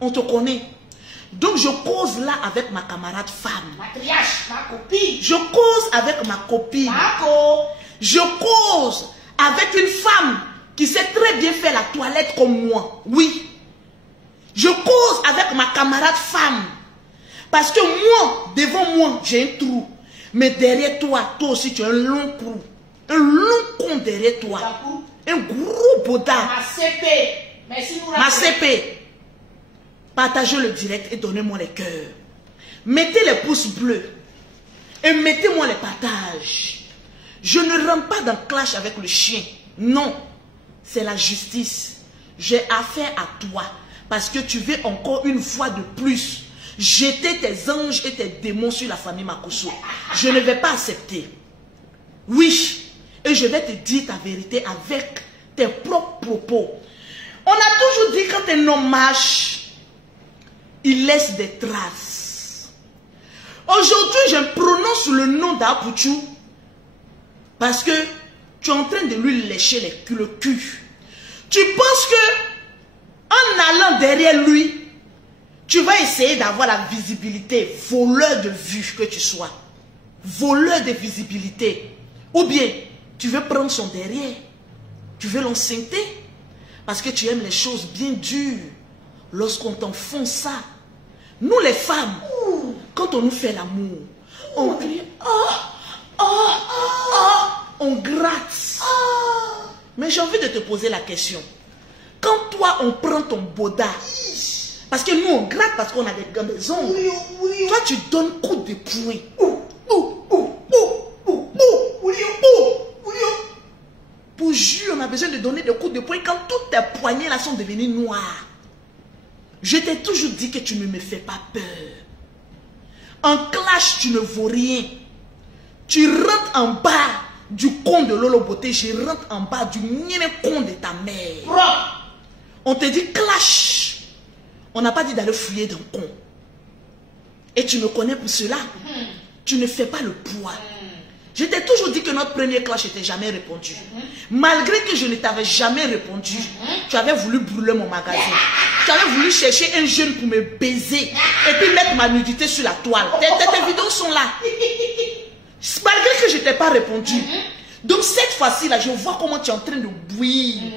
On te connaît. Donc je cause là avec ma camarade femme. Matriarche, ma copine. Je cause avec ma copine. Je cause avec une femme qui sait très bien faire la toilette comme moi. Oui. Je cause avec ma camarade femme. Parce que moi, devant moi, j'ai un trou. Mais derrière toi, toi aussi, tu as un long trou. Un long con derrière toi. Un gros bodard. Ma CP. Merci pour ma CP. Partagez le direct et donnez-moi les cœurs. Mettez les pouces bleus. Et mettez-moi les partages. Je ne rentre pas dans clash avec le chien. Non. C'est la justice. J'ai affaire à toi. Parce que tu veux encore une fois de plus jeter tes anges et tes démons sur la famille Makosso. Je ne vais pas accepter. Oui. Et je vais te dire ta vérité avec tes propres propos. On a toujours dit quand un homme marche, il laisse des traces. Aujourd'hui, je me prononce le nom d'Apouchou parce que tu es en train de lui lécher le cul. Tu penses que en allant derrière lui, tu vas essayer d'avoir la visibilité, voleur de vue que tu sois. Voleur de visibilité. Ou bien, tu veux prendre son derrière. Tu veux l'enceinte parce que tu aimes les choses bien dures. Lorsqu'on t'enfonce ça, nous les femmes, quand on nous fait l'amour, on crie, on gratte. Mais j'ai envie de te poser la question. Quand toi, on prend ton boda, parce que nous, on gratte parce qu'on a des gambaisons. Toi, tu donnes coup de poing. Pour jurer, on a besoin de donner des coups de poing quand toutes tes poignets là sont devenus noirs. Je t'ai toujours dit que tu ne me fais pas peur. En clash, tu ne vaux rien. Tu rentres en bas du con de Lolo Beauté, je rentre en bas du mien con de ta mère. On te dit clash. On n'a pas dit d'aller fouiller d'un con. Et tu me connais pour cela. Tu ne fais pas le poids. Je t'ai toujours dit que notre premier clash n'était jamais répondu. Malgré que je ne t'avais jamais répondu, tu avais voulu brûler mon magasin. Tu avais voulu chercher un jeune pour me baiser et puis mettre ma nudité sur la toile. Tes vidéos sont là. Malgré que je ne t'ai pas répondu. Donc cette fois-ci, là, je vois comment tu es en train de bouillir.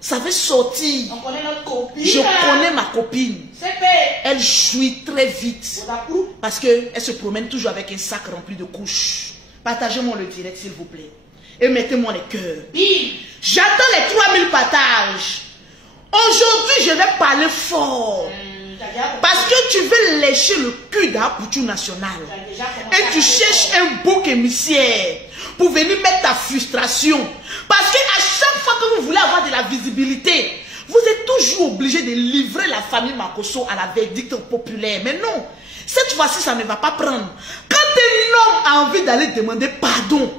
Ça veut sortir. On connaît notre copine. Je connais ma copine. Elle jouit très vite. Parce qu'elle se promène toujours avec un sac rempli de couches. Partagez-moi le direct, s'il vous plaît. Et mettez-moi les cœurs. J'attends les 3000 partages. Aujourd'hui, je vais parler fort. Parce que tu veux lécher le cul d'Apouchou National. Et tu cherches un bouc émissaire pour venir mettre ta frustration. Parce qu'à chaque fois que vous voulez avoir de la visibilité, vous êtes toujours obligé de livrer la famille Makosso à la verdict populaire. Mais non, cette fois-ci, ça ne va pas prendre. Quand un homme a envie d'aller demander pardon,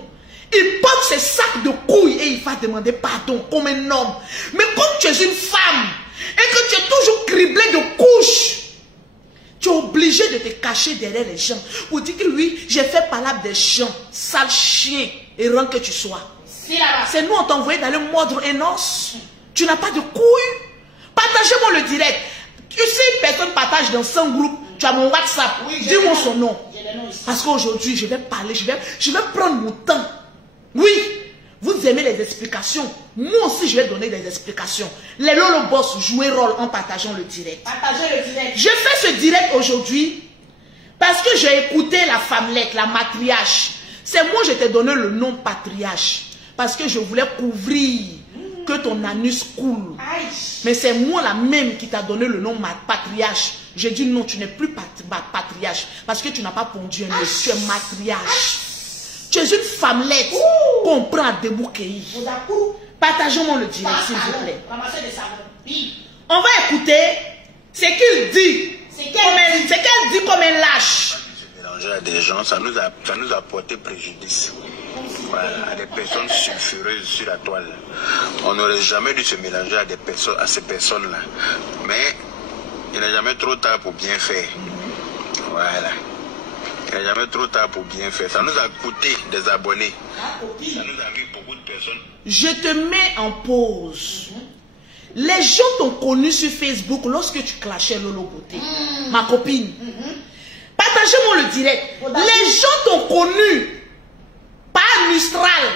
il porte ses sacs de couilles et il va demander pardon comme un homme. Mais comme tu es une femme et que tu es toujours criblé de couches, tu es obligé de te cacher derrière les gens pour dire que oui, j'ai fait palabre des gens, sale chien, errant que tu sois. C'est nous, on t'a envoyé d'aller mordre un os. Tu n'as pas de couilles. Partagez-moi le direct. Si une personne partage dans 100 groupes, tu as mon WhatsApp. Dis-moi son nom. Parce qu'aujourd'hui, je vais parler, je vais prendre mon temps. Oui, vous aimez les explications. Moi aussi, je vais donner des explications. Les Lolo Boss jouent rôle en partageant le direct. Partagez le direct. Je fais ce direct aujourd'hui parce que j'ai écouté la femmelette, la matriarche. C'est moi, je t'ai donné le nom patriarche. Parce que je voulais couvrir que ton anus coule. Mais c'est moi la même qui t'a donné le nom patriarche. J'ai dit non, tu n'es plus patriarche. Parce que tu n'as pas pondu un nez. Tu es matriarche. Tu es une femmelette qu'on prend à débouquer. Partageons-moi le direct, s'il vous plaît. On va écouter ce qu'il dit. Ce qu'elle dit comme un lâche. Mélanger à des gens, ça nous a porté préjudice. Voilà, à des personnes sulfureuses sur la toile. On n'aurait jamais dû se mélanger à ces personnes-là. Mais il n'est jamais trop tard pour bien faire. Voilà. Il n'est jamais trop tard pour bien faire. Ça nous a coûté des abonnés. Ça nous a mis beaucoup de personnes. Je te mets en pause. Les gens t'ont connu sur Facebook lorsque tu clashais Lolo Beauté. Ma copine. Partagez-moi le direct. Les gens t'ont connu par Mistral.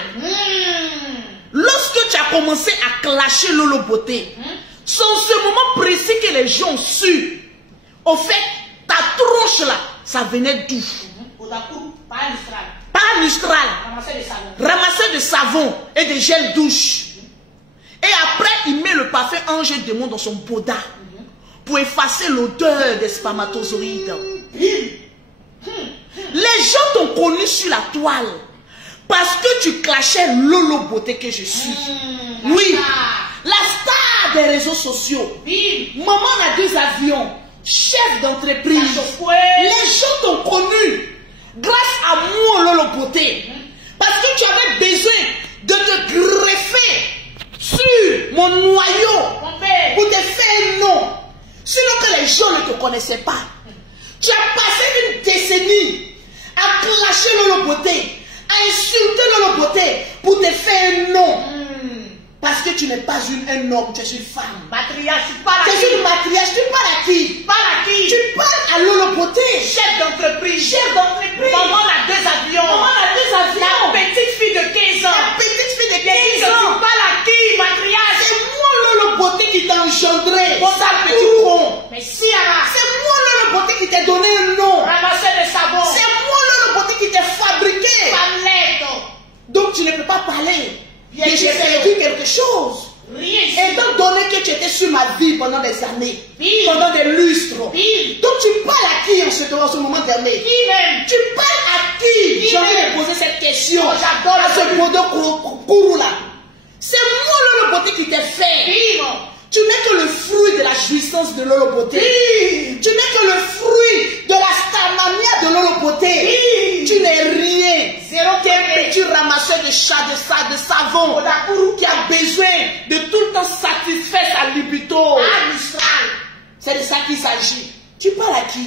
Lorsque tu as commencé à clasher Lolo Beauté. C'est en ce moment précis que les gens ont su. Au fait, ta tronche là, ça venait d'où? Par Mistral. Ramasser de savon et de gel douche. Et après, il met le parfum Ange et Démon dans son boda pour effacer l'odeur des spermatozoïdes. Les gens t'ont connu sur la toile parce que tu clashais Lolo Beauté que je suis. Oui, la star des réseaux sociaux. Maman a 2 avions, chef d'entreprise. Les gens t'ont connu grâce à moi, Lolo Beauté. Parce que tu avais besoin de te greffer sur mon noyau pour te faire un nom. Sinon que les gens ne te connaissaient pas. Tu as passé une décennie à clasher Lolo Beauté, à insulter Lolo Beauté pour te faire un nom. Parce que tu n'es pas un homme, tu es une femme. Matriarche, tu parles à qui? Tu es une matriarche, tu parles à qui? Tu parles à Lolo Beauté. Chef d'entreprise. Maman a 2 avions. La petite fille de 15 ans. La petite fille de 15 ans. Tu parles à qui, matriarche? C'est moi Lolo Beauté qui t'a engendré. Bon, ça petit con. Mais si, Anna. C'est moi Lolo Beauté qui t'a donné un nom. Ramasser le savon. C'est moi Lolo Beauté qui t'a fabriqué. Donc tu ne peux pas parler. Et j'ai perdu quelque chose. Étant donné que tu étais sur ma vie pendant des années, pendant des lustres. Donc tu parles à qui en ce moment dernier? Tu parles à qui? J'ai envie de poser cette question. J'adore à ce Bodo Kourou là. C'est moi Lolo Beauté qui t'ai fait. Tu n'es que le fruit de la jouissance de Lolo Beauté. Tu n'es que le fruit de la starmania de Lolo Beauté. Tu n'es rien. Tu es un petit ramasseur de savon qui a besoin de tout le temps satisfaire sa libido. C'est de ça qu'il s'agit. Tu parles à qui?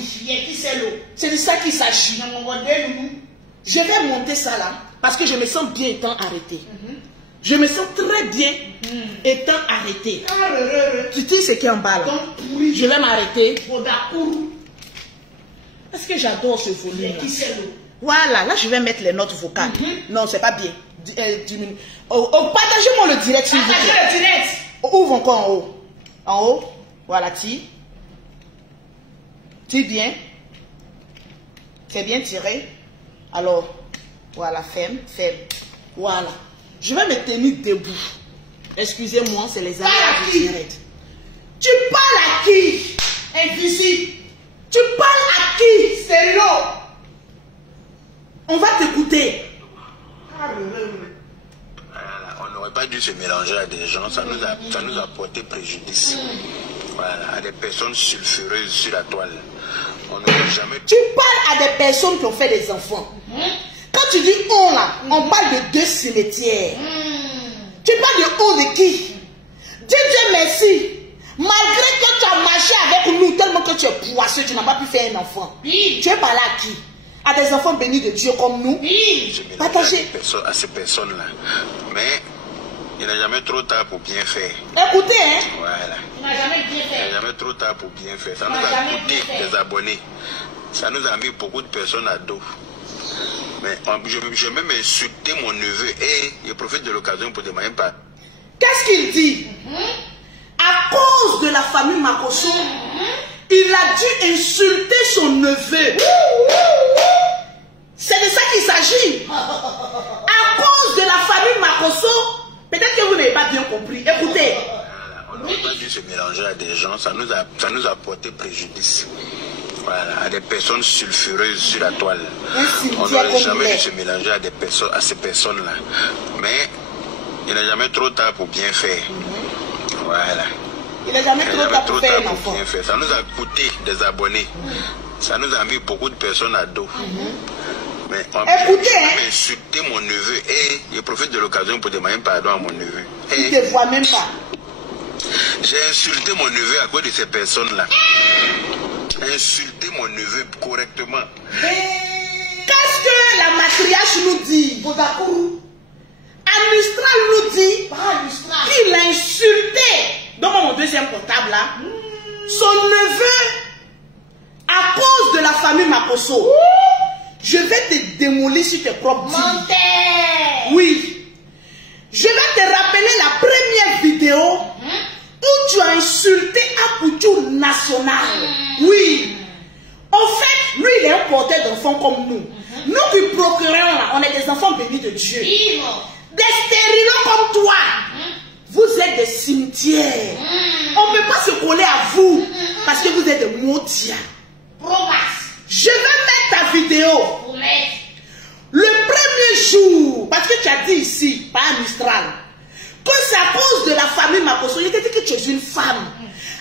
C'est de ça qu'il s'agit. Je vais monter ça là parce que je me sens bien étant arrêté. Je me sens très bien étant arrêté. Tu dis ce qui est en bas là. Je vais m'arrêter. Est-ce que j'adore ce volume là? Voilà, là je vais mettre les notes vocales. Non, c'est pas bien. Partagez-moi le direct s'il vous plaît. Ouvre encore en haut. En haut. Voilà, tire. Tire bien. C'est bien tiré. Alors, voilà, ferme. Voilà. Je vais me tenir debout. Excusez-moi, c'est les armes du direct. Tu parles à qui? Invisible. Tu parles à qui? Stéréo. On va t'écouter. On n'aurait pas dû se mélanger à des gens, ça nous a porté préjudice. Voilà, à des personnes sulfureuses sur la toile. On n'aurait jamais... Tu parles à des personnes qui ont fait des enfants. Quand tu dis on là, on parle de 2 cimetières. Tu parles de on de qui? Dieu merci. Malgré que tu as marché avec nous tellement que tu es poisseux, tu n'as pas pu faire un enfant. Tu es parlé à qui? À des enfants bénis de Dieu comme nous. Partagez. À ces personnes-là. Mais il n'est jamais trop tard pour bien faire. Écoutez, hein? Voilà. Il n'a jamais bien fait. Il n'est jamais trop tard pour bien faire. Ça nous a coûté des abonnés. Ça nous a mis beaucoup de personnes à dos. Mais je vais même insulter mon neveu et je profite de l'occasion pour demander pas. Qu'est-ce qu'il dit? À cause de la famille Makosso, il a dû insulter son neveu. C'est de ça qu'il s'agit. À cause de la famille Makosso, peut-être que vous n'avez pas bien compris. Écoutez. On n'aurait pas dû se mélanger à des gens, ça nous a porté préjudice. Voilà, à des personnes sulfureuses sur la toile. On n'aurait jamais dû se mélanger à ces personnes-là. Mais il n'est jamais trop tard pour bien faire. Voilà. Il n'est jamais trop tard pour faire un enfant. Ça nous a coûté des abonnés. Ça nous a mis beaucoup de personnes à dos. Mais écoutez, j'ai insulté mon neveu et je profite de l'occasion pour demander pardon à mon neveu. Il ne te voit même pas. J'ai insulté mon neveu à cause de ces personnes-là. Insulter mon neveu correctement. Qu'est-ce que la matriarche nous dit? Mistral nous dit qu'il a insulté Donne-moi mon deuxième portable là. Son neveu, à cause de la famille Makosso, je vais te démolir sur tes propres dires. Oui. Je vais te rappeler la première vidéo où tu as insulté Apoutou National. Oui. En fait, lui, il est un porteur d'enfants comme nous. Nous qui procurons là, on est des enfants bénis de Dieu. Des stérilos comme toi. Vous êtes des cimetières. On ne peut pas se coller à vous parce que vous êtes des motias. Je vais mettre ta vidéo. Le premier jour, parce que tu as dit ici, pas à Mistral, que c'est à cause de la famille Makosso, il t'a dit que tu es une femme.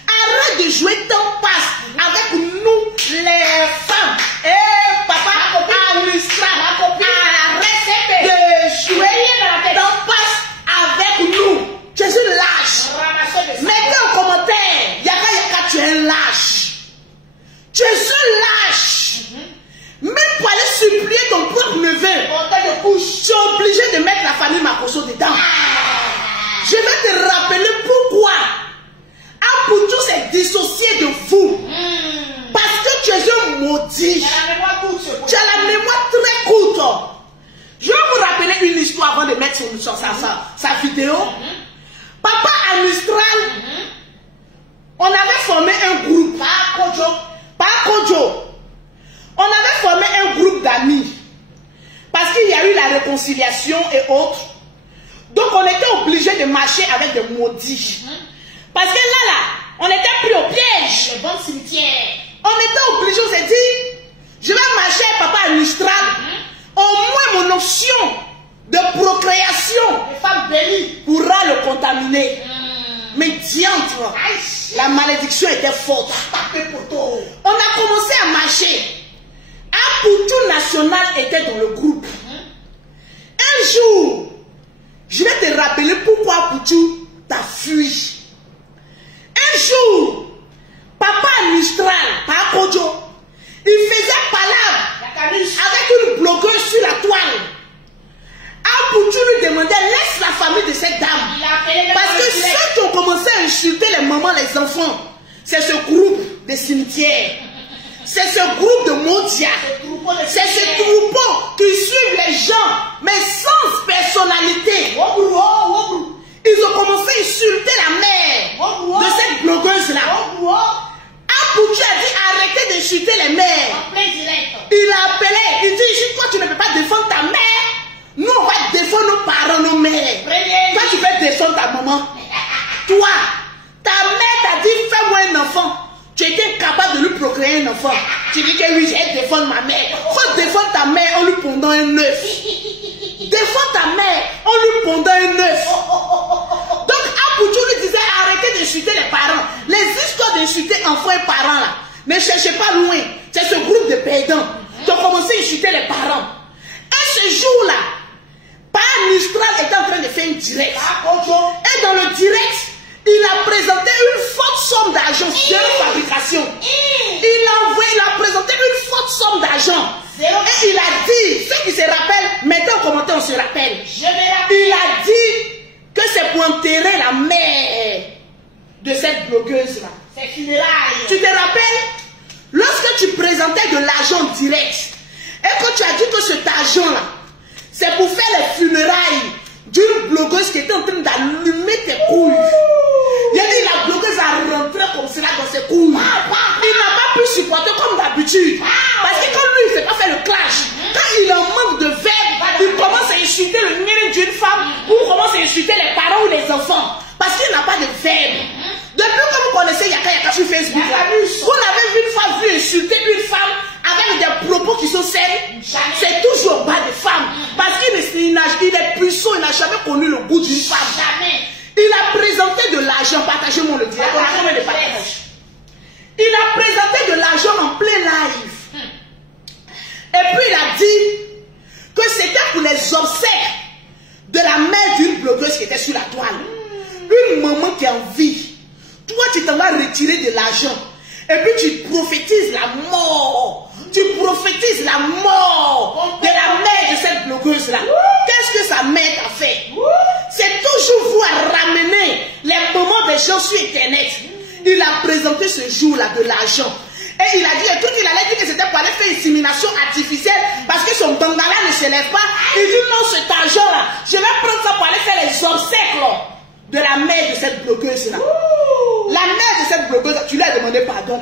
Arrête de jouer ton passe avec nous, les femmes. Eh, papa, à Mistral, arrête de jouer ton passe avec nous. Tu es une lâche. Mettez en commentaire, Yaka, tu es un lâche. Tu es une lâche. Même pour aller supplier ton propre neveu, tu es obligé de mettre la famille Makosso dedans. Je vais te rappeler pourquoi Apoutou s'est dissocié de vous. Parce que tu es un maudit. Tu as la mémoire très courte. Je vais vous rappeler une histoire avant de mettre sa vidéo. Papa à Mistral, on avait formé un groupe. Pas Kodjo. On avait formé un groupe d'amis. Parce qu'il y a eu la réconciliation et autres. Donc on était obligé de marcher avec des maudits. Parce que là, on était pris au piège. Le bon cimetière. On était obligé, on s'est dit, je vais marcher avec papa à Mistral. Au moins mon option de procréation pourra le contaminer. Mais diantre, la malédiction était forte. On a commencé à marcher. Apoutou National était dans le groupe. Un jour, je vais te rappeler pourquoi Apoutou t'a fui. Un jour, papa Mistral, pas Kodjo, il faisait palabre avec une blogueuse sur la toile. Apoutou lui demandait, laisse la famille de cette dame. Parce que ceux qui ont commencé à insulter les mamans, les enfants, c'est ce groupe de cimetières. C'est ce groupe de Motia. C'est ce troupeau qui suit les gens, mais sans personnalité. Ils ont commencé à insulter la mère de cette blogueuse-là. Apoutou a dit arrêtez d'insulter les mères. Il a appelé, il dit toi tu ne peux pas défendre ta mère. Nous on va défendre nos parents, nos mères. Toi tu peux défendre ta maman. Toi, ta mère t'a dit fais-moi un enfant. Tu étais capable de lui procréer un enfant. Tu dis que oui, j'ai défendre ma mère. Faut défendre ta mère en lui pondant un œuf. Défends ta mère en lui pondant un œuf. Donc Apoutou lui disait arrêtez d'insulter les parents. Les histoires d'insulter enfants et parents là, ne cherchez pas loin. C'est ce groupe de perdants qui ont commencé à insulter les parents. Et ce jour-là, Père Mistral était en train de faire une direct. Et dans le direct, il a présenté une forte somme d'argent sur la fabrication. Il a présenté une forte somme d'argent. Et il a dit, ceux qui se rappellent, mettez en commentaire, on se rappelle. Il a dit que c'est pour enterrer la mère de cette blogueuse-là. C'est funérailles. Tu te rappelles? Lorsque tu présentais de l'argent direct, et que tu as dit que cet argent-là, c'est pour faire les funérailles d'une blogueuse qui était en train d'allumer tes couilles. Il a dit la blogueuse a rentré comme cela dans ses couilles. Il n'a pas pu supporter comme d'habitude. Parce que quand lui, il ne s'est pas fait le clash, quand il en manque de verbe, il commence à insulter le mérite d'une femme ou commence à insulter les parents ou les enfants. Parce qu'il n'a pas de verbe. Depuis que vous connaissez Yaka Yaka sur Facebook, vous n'avez vu une fois vu insulter une femme avec des propos qui sont sains. C'est toujours au bas des femmes. Parce qu'il est puissant, il n'a jamais connu le goût d'une femme. Jamais. Il a présenté de l'argent, partagez-moi le direct. Il a présenté de l'argent en plein live. Et puis il a dit que c'était pour les obsèques de la mère d'une blogueuse qui était sur la toile. Une maman qui a envie. Toi, tu t'en vas retirer de l'argent. Et puis tu prophétises la mort. Tu prophétises la mort de la mère de cette blogueuse-là. Qu'est-ce que sa mère t'a fait? C'est toujours vous ramener les moments des gens sur Internet. Il a présenté ce jour-là de l'argent. Et il a dit, écoute, il allait dire que c'était pour aller faire insémination artificielle parce que son bangala ne se lève pas. Il dit non, cet argent-là, je vais prendre ça pour aller faire les obsèques de la mère de cette blogueuse-là. La mère de cette blogueuse, tu lui as demandé pardon.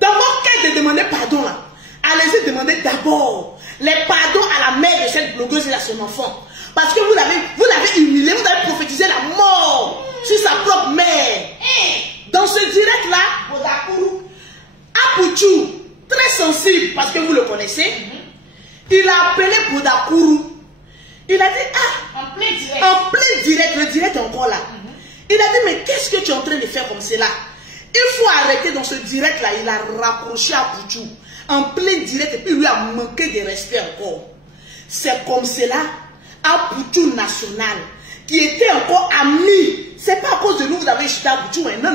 Dans votre cas de demander pardon, là, allez-y demander d'abord les pardons à la mère de cette blogueuse et à son enfant. Parce que vous l'avez humilié, vous avez prophétisé la mort sur sa propre mère. Dans ce direct-là, Apouchou, très sensible, parce que vous le connaissez, il a appelé Bodakourou. Il a dit, en plein direct, le direct est encore là. Il a dit, mais qu'est-ce que tu es en train de faire comme cela? Il faut arrêter dans ce direct-là. Il a rapproché Apouchou en plein direct et puis lui a manqué de respect encore. C'est comme cela, Apouchou national, qui était encore ami. C'est pas à cause de nous que vous avez insulté Apouchou. Non.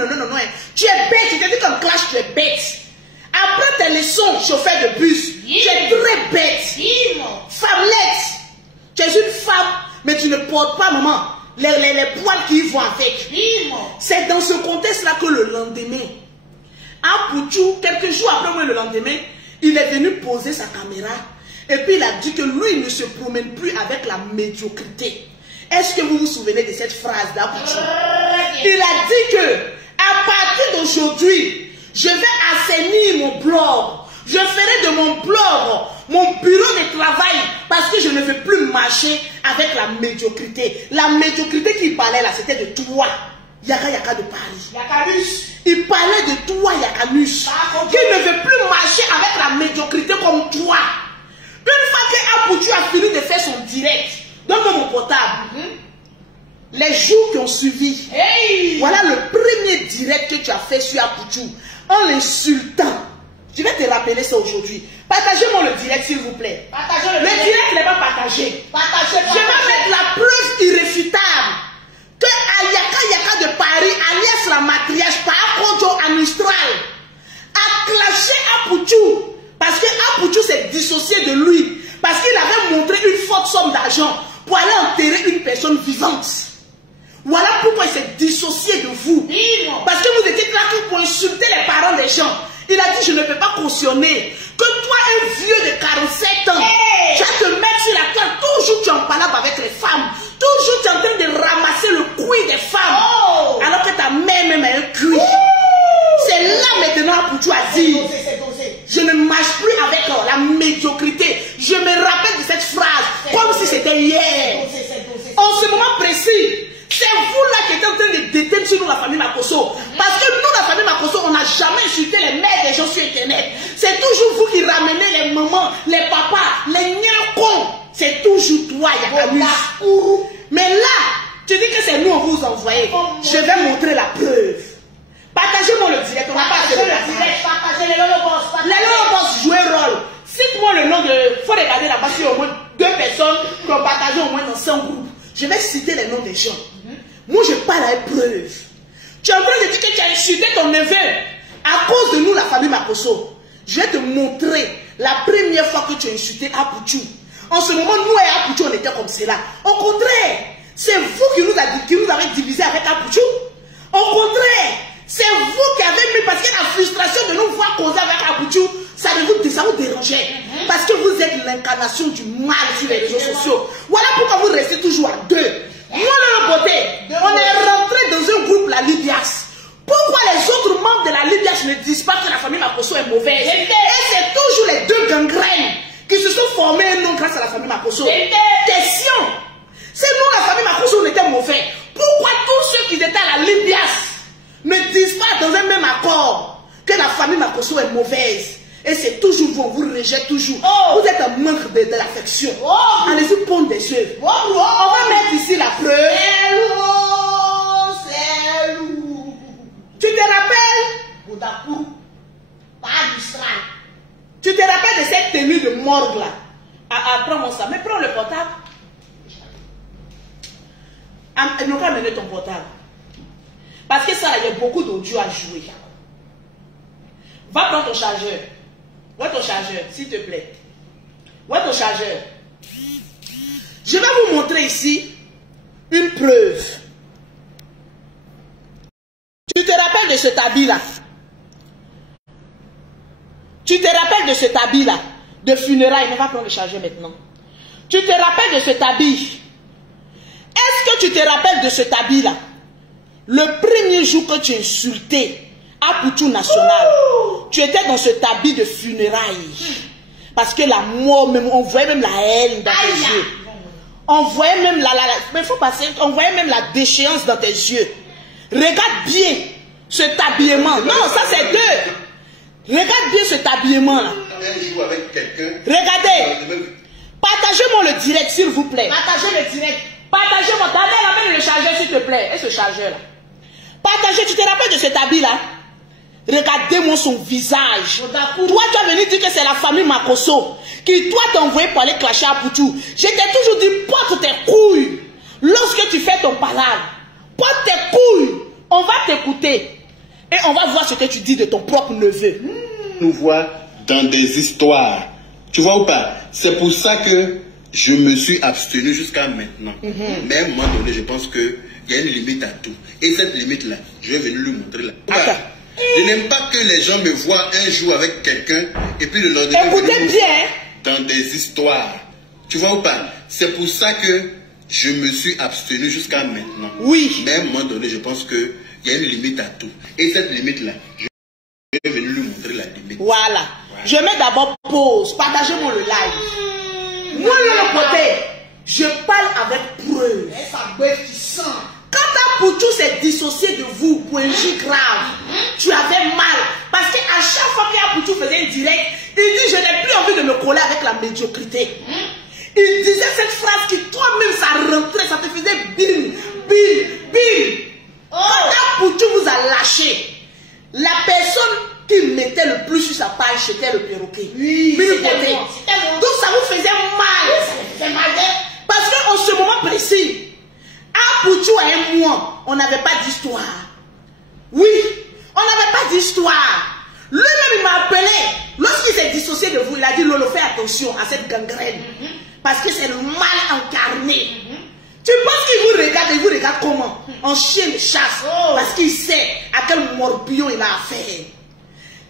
Tu es bête, tu t'es dit comme clash, tu es bête. Après tes leçons, chauffeur de bus, tu es très bête. Femmelette. Tu es une femme, mais tu ne portes pas, maman, les poils qui vont avec. C'est dans ce contexte-là que le lendemain, Apouchou, quelques jours après moi, le lendemain, il est venu poser sa caméra. Et puis il a dit que lui, il ne se promène plus avec la médiocrité. Est-ce que vous vous souvenez de cette phrase d'Apouchou? Il a dit que, à partir d'aujourd'hui, je vais assainir mon blog. Je ferai de mon blog mon bureau de travail parce que je ne veux plus marcher avec la médiocrité. La médiocrité qu'il parlait là, c'était de toi, Yaka de Paris. Yakanus. Il parlait de toi, Yakanus. Qui ne veut plus marcher avec la médiocrité comme toi. Une fois que Apouchou a fini de faire son direct, donne-moi mon portable. Les jours qui ont suivi, voilà le premier direct que tu as fait sur Apouchou. En l'insultant. Je vais te rappeler ça aujourd'hui. Partagez-moi le direct s'il vous plaît. Le direct n'est pas partagé. Je vais mettre la preuve irréfutable que Yaka de Paris, alias la matriarche, par Kojo à Mistral, a clashé Apouchou. Parce que Apouchou s'est dissocié de lui. Parce qu'il avait montré une forte somme d'argent pour aller enterrer une personne vivante. Voilà pourquoi il s'est dissocié de vous. Parce que vous étiez là pour insulter les parents des gens. Il a dit, je ne peux pas cautionner que toi, un vieux de 47 ans, tu vas te mettre sur la toile. Toujours tu en parles avec les femmes. Toujours tu es en train de ramasser le cuir des femmes. Alors que ta mère même a un cuir. C'est là maintenant pour toi à dire, je ne marche plus avec la médiocrité. Je me rappelle de cette phrase comme si c'était hier. En ce moment précis, c'est vous là qui êtes en train de déteindre sur nous la famille Makosso. Parce que nous, la famille Makosso, on n'a jamais insulté les mères des gens sur Internet. C'est toujours vous qui ramenez les mamans, les papas, les nyakons. C'est toujours toi, Yakanus. Mais là, tu dis que c'est nous, on vous envoie. Je vais montrer la preuve. Partagez-moi le direct. On n'a pas assez de direct. Partagez les Lolo-Boss. Les Lolo-Boss jouent un rôle. Cite-moi le nom de... Il faut regarder là-bas sur au moins 2 personnes qui ont partagé au moins dans 100 groupes. Je vais citer les noms des gens. Moi, je parle à preuve. Tu es en train de dire que tu as insulté ton neveu à cause de nous, la famille Makosso. Je vais te montrer la première fois que tu as insulté Apouchou. En ce moment, nous et Apouchou, on était comme cela. Au contraire, c'est vous qui nous avez divisé avec Apouchou. Au contraire, c'est vous qui avez mis, parce que la frustration de nous voir causer avec Apouchou, ça vous dérangeait. Parce que vous êtes l'incarnation du mal sur les réseaux sociaux. Voilà pourquoi vous restez toujours à deux. Moi, de notre côté, on est rentré dans un groupe, la Libias. Pourquoi les autres membres de la Libias ne disent pas que la famille Makosso est mauvaise? Et c'est toujours les deux gangrènes qui se sont formés un nom grâce à la famille Makosso. Question. C'est nous, la famille Makosso, on était mauvais. Pourquoi tous ceux qui étaient à la Libias ne disent pas dans un même accord que la famille Makosso est mauvaise? Et c'est toujours vous, on vous rejette toujours. Vous êtes un manque de l'affection. Allez-y, pondre des yeux. On va mettre ici la preuve. C'est lourd. Tu te rappelles? Tu te rappelles de cette tenue de morgue là? Prends-moi ça. Mais prends le portable. Ils n'ont qu'à mener ton portable. Parce que ça, il y a beaucoup d'audio à jouer. Va prendre ton chargeur. Où est ton chargeur, s'il te plaît? Où est ton chargeur? Je vais vous montrer ici une preuve. rappelles de cet habit-là? Tu te rappelles de cet habit-là? De funérailles, on va prendre le chargeur maintenant. Tu te rappelles de cet habit? Est-ce que tu te rappelles de cet habit-là? Le premier jour que tu insultais à Poutou National, tu étais dans cet habit de funérailles. Parce que la mort, même, on voyait même la haine dans tes yeux. On voyait même mais faut passer, on voyait même la déchéance dans tes yeux. Regarde bien cet habillement. Non, ça c'est deux. Regarde bien cet habillement là. Regardez. Partagez-moi le direct s'il vous plaît. Partagez le direct. Partagez-moi. Ramène le chargeur s'il te plaît. Et ce chargeur là. Partagez, tu te rappelles de cet habit là? Regardez-moi son visage. Toi, tu as venu dire que c'est la famille Makosso qui, toi, t'a envoyé pour aller clasher à Poutou. Je t'ai toujours dit, porte tes couilles. Lorsque tu fais ton palabre, porte tes couilles. On va t'écouter. Et on va voir ce que tu dis de ton propre neveu. Nous voit dans des histoires. Tu vois ou pas? C'est pour ça que je me suis abstenu jusqu'à maintenant. Mais à un moment donné, je pense qu'il y a une limite à tout. Et cette limite-là, je vais venir lui montrer là. Attends. Je n'aime pas que les gens me voient un jour avec quelqu'un et puis le lendemain écoutez bien dans des histoires. Tu vois ou pas? C'est pour ça que je me suis abstenu jusqu'à maintenant. Oui. Mais à un moment donné, je pense qu'il y a une limite à tout. Et cette limite-là, je vais venir lui montrer la limite. Voilà. Je mets d'abord pause. Partagez-moi le live. Moi, de l'autre côté, je parle avec preuve. Et sa bête qui sent. Quand Poutou s'est dissocié de vous pour un jus grave, tu avais mal. Parce qu'à chaque fois Poutou faisait un direct, il dit je n'ai plus envie de me coller avec la médiocrité. Il disait cette phrase qui toi-même ça rentrait, ça te faisait bim, bim, bim. Quand Poutou vous a lâché, la personne qui mettait le plus sur sa page c'était le perroquet. Oui, donc ça vous faisait mal. Ça faisait mal. Parce qu'en ce moment précis, à Poutou et moi, on n'avait pas d'histoire. Oui, on n'avait pas d'histoire. Lui-même, il m'a appelé. Lorsqu'il s'est dissocié de vous, il a dit, Lolo, fais attention à cette gangrène. Parce que c'est le mal incarné. Tu penses qu'il vous regarde comment? En chien de chasse. Parce qu'il sait à quel morpion il a affaire.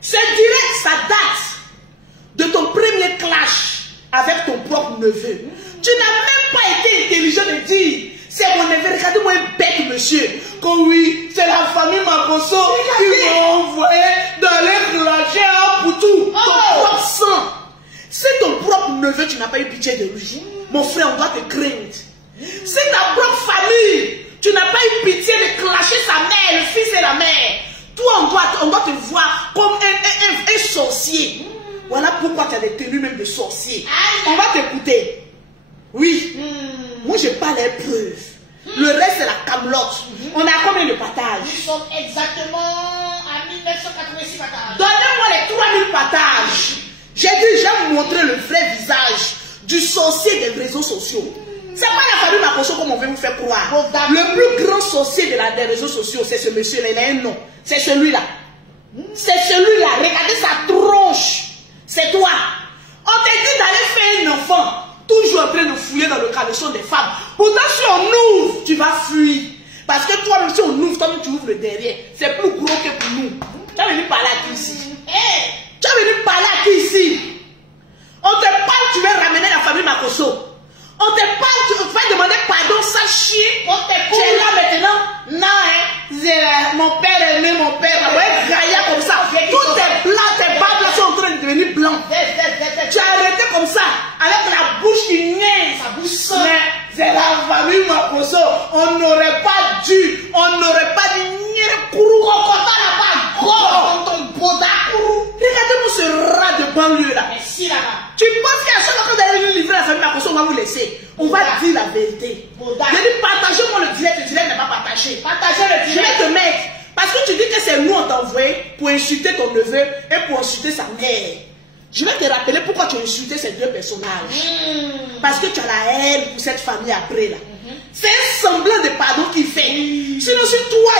C'est direct, ça date de ton premier clash avec ton propre neveu. Tu n'as même pas été intelligent de dire, c'est mon neveu, regardez-moi un bête monsieur. Que oui, c'est la famille Makosso qui m'a envoyé dans les clasher à Poutou. Ton propre sang. C'est ton propre neveu, tu n'as pas eu pitié de lui. Mon frère, on doit te craindre. C'est ta propre famille. Tu n'as pas eu pitié de clasher sa mère, le fils et la mère. Toi, on doit te voir comme un sorcier. Voilà pourquoi tu as des tenues même de sorcier. On va t'écouter. Oui. Moi, je parle à preuve. Le reste, c'est la camelote. On a combien de partages? Nous sommes exactement à 1986 partages. Donnez-moi les 3000 partages. J'ai dit, j'ai montré le vrai visage du sorcier des réseaux sociaux. C'est pas la famille Makosso comme on veut vous faire croire. Le plus grand sorcier des réseaux sociaux, c'est ce monsieur-là. Il a un nom. C'est celui-là. C'est celui-là. Regardez sa tronche. C'est toi. On t'a dit d'aller faire un enfant. Toujours en train de fouiller dans le caleçon des femmes. Pourtant, si on ouvre, tu vas fuir. Parce que toi, même si on ouvre, toi-même tu ouvres le derrière. C'est plus gros que pour nous. Tu as venu parler à qui ici? Tu as venu parler à qui ici? On te parle, tu veux ramener la famille Makosso. On te parle, tu vas demander pardon, ça chie. Tu es là maintenant. Non, hein. Mon père aimait mon père. Ouais, gaillard comme ça. Tout est blanc, tes barbes là sont en train de devenir blancs. Tu as arrêté comme ça, avec la bouche qui niaise. Sa bouche sent. Mais c'est la famille Makosso. On n'aurait pas dû. On n'aurait pas dit niaise kourou. Regardez-moi ce rat de banlieue là. Merci là-bas. Tu penses qu'à chaque fois que vous allez nous livrer la famille Makosso, on va vous laisser. On va dire la vérité. Je dis partagez-moi le direct n'est pas partagé. Partagez le direct. Je vais te mettre. Parce que tu dis que c'est nous on t'a envoyé pour insulter ton neveu et pour insulter sa mère. Je vais te rappeler pourquoi tu as insulté ces deux personnages. Parce que tu as la haine pour cette famille après là. C'est un semblant de pardon qu'il fait. Sinon, si toi,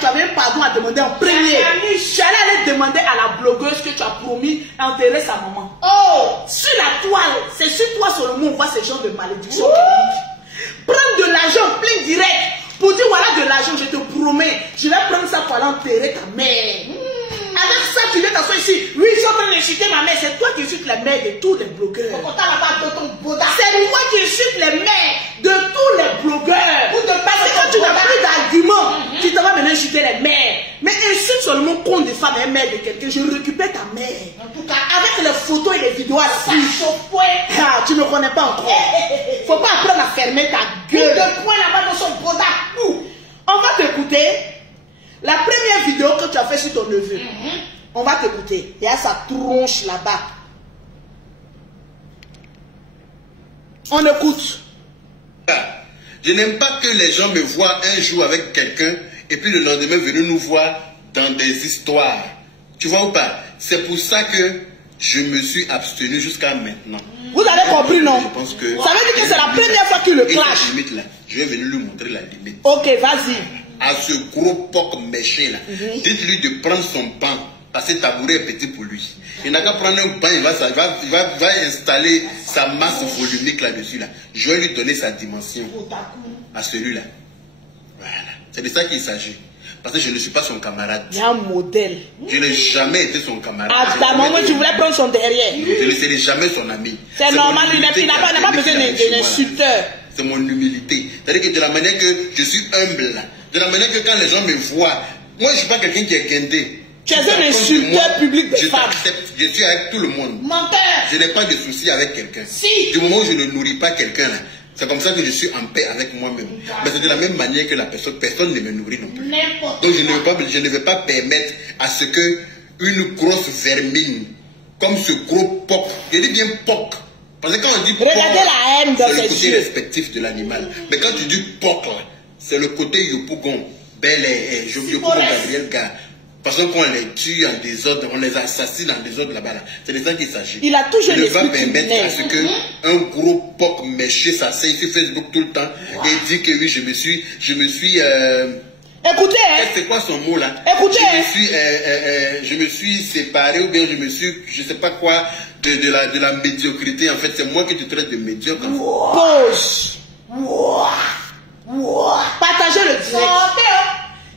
tu avais un pardon à demander en premier, tu allais aller demander à la blogueuse que tu as promis d'enterrer sa maman. Oh, sur la toile, c'est sur toi seulement on voit ce genre de malédiction. Prendre de l'argent plein direct Pour dire voilà de l'argent, je te promets, je vais prendre ça pour aller enterrer ta mère. Avec ça, tu viens t'asseoir ici. Oui, ils sont en train d'insulter ma mère. C'est toi qui insultes la mère de tous les blogueurs. C'est moi qui insulte les mères de tous les blogueurs. Parce que quand tu n'as plus d'arguments, tu t'en vas maintenant insulter les mères. Mais insulte seulement compte des femmes et mère de quelqu'un. Je récupère ta mère. En tout cas, avec les photos et les vidéos à la suite. Ah, tu ne me connais pas encore. Faut pas apprendre à fermer ta gueule. On va t'écouter. La première vidéo que tu as fait sur ton neveu, on va t'écouter. Il y a sa tronche là-bas. On écoute. Je n'aime pas que les gens me voient un jour avec quelqu'un et puis le lendemain venir nous voir dans des histoires. Tu vois ou pas? C'est pour ça que je me suis abstenu jusqu'à maintenant. Vous avez compris, non? Je pense que ça veut dire que c'est la première fois qu'il le clash. Limite là, je vais venir lui montrer la limite. Ok, vas-y. À ce gros porc méché là, dites-lui de prendre son banc, parce que le tabouret est petit pour lui. Il n'a qu'à prendre un banc, il va installer sa masse volumique là-dessus là. Je vais lui donner sa dimension à celui-là. Voilà, c'est de ça qu'il s'agit. Parce que je ne suis pas son camarade. Il y a un modèle. Je n'ai jamais été son camarade. À ta maman, tu voulais prendre son derrière. Je ne serai jamais son ami. C'est normal, il n'a pas besoin d'un insulteur. C'est mon humilité. C'est-à-dire que de la manière que je suis humble, de la manière que quand les gens me voient, moi je ne suis pas quelqu'un qui est guindé. Tu es un insulteur public des femmes. Je suis avec tout le monde. Menteur. Je n'ai pas de soucis avec quelqu'un. Si. Du moment où je ne nourris pas quelqu'un là, c'est comme ça que je suis en paix avec moi-même. Mais c'est de la même manière que la personne ne me nourrit non plus. Donc je ne vais pas permettre à ce que une grosse vermine, comme ce gros porc, je dis bien porc, parce que quand on dit porc, c'est le côté respectif de l'animal. Mais quand tu dis porc, c'est le côté Yopougon, Yopougon Gabriel Gars. Parce qu'on les tue en désordre, on les assassine en désordre là-bas. Là. C'est de ça qu'il s'agit. Il a toujours ne va permettre à ce que un gros porc méché s'asseye sur Facebook tout le temps et dit que oui, je me suis écoutez, hein. C'est quoi son mot là? Écoutez, je me suis séparé ou bien je me suis, je sais pas quoi, de la médiocrité. En fait, c'est moi qui te traite de médiocre. Pause. Partagez le direct.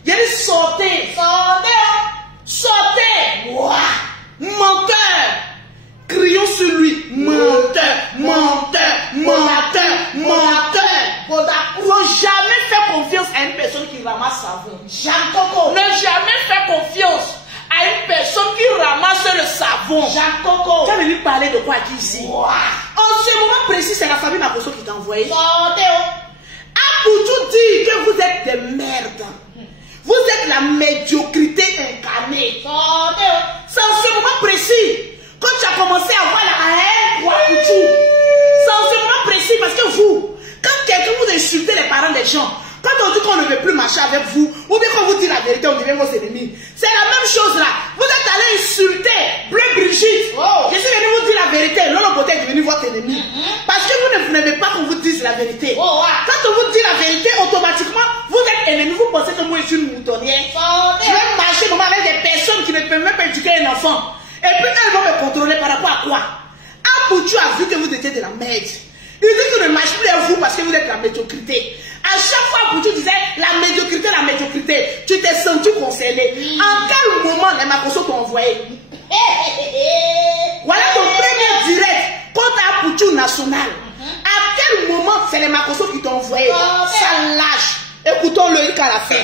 Il y a des sortez. Menteur. Crions sur lui. Menteur. Faut jamais faire confiance à une personne qui ramasse savon. Ne jamais faire confiance à une personne qui ramasse le savon. Tu as venu parler de quoi ici? En ce moment précis, c'est la famille Makoso qui t'a envoyé. Apoutou dit que vous êtes des merdes. Vous êtes la médiocrité incarnée. C'est en ce moment précis, quand tu as commencé à avoir la haine pour Apoutou, c'est en ce moment précis parce que vous, quand quelqu'un vous insulte les parents des gens, quand on dit qu'on ne veut plus marcher avec vous, ou bien quand vous dites la vérité, on devient vos ennemis. C'est la même chose là. Vous êtes allé insulter Bleu Brigitte. Je suis venu vous dire la vérité. Lolo Boté est devenu votre ennemi. Parce que vous n'aimez pas qu'on vous dise la vérité. Quand on vous dit la vérité, automatiquement, vous êtes ennemi. Vous pensez que moi je suis une moutonnière. Je vais marcher avec des personnes qui ne peuvent même pas éduquer un enfant. Et puis elles vont me contrôler par rapport à quoi? Apoutou a vu que vous étiez de la merde. Il dit qu'il ne marche plus à vous parce que vous êtes la médiocrité. À chaque fois que tu disais la médiocrité, tu t'es senti concerné. En quel moment les Makoso t'ont envoyé? Voilà ton premier direct contre Apoutou national. À quel moment c'est les Makoso qui t'ont envoyé? Ça lâche. Écoutons-le à la fin.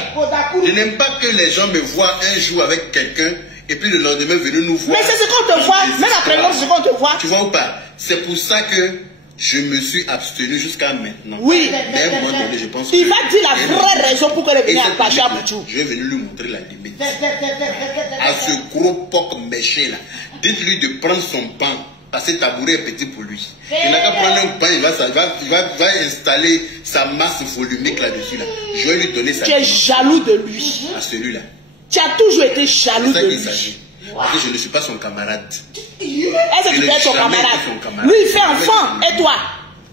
Je n'aime pas que les gens me voient un jour avec quelqu'un et puis le lendemain venir nous voir. Mais c'est ce qu'on te voit, même après l'autre, c'est ce qu'on te voit. Tu vois ou pas? C'est pour ça que je me suis abstenu jusqu'à maintenant. Oui. Mais à un moment donné, je pense il va dire la vraie raison pour qu'elle vienne attacher à Apoutou. Je vais venir lui montrer la limite. À ce gros porc méché là, dites-lui de prendre son banc. Parce que le tabouret est petit pour lui. Il n'a qu'à prendre un banc, il va installer sa masse volumique là-dessus. Là. Je vais lui donner sa dimension. Tu es jaloux de lui. À celui-là. Tu as toujours été jaloux de lui. C'est ça qu'il s'agit. Parce que je ne suis pas son camarade. Est-ce que tu es son camarade? Lui, il fait enfant. Et toi?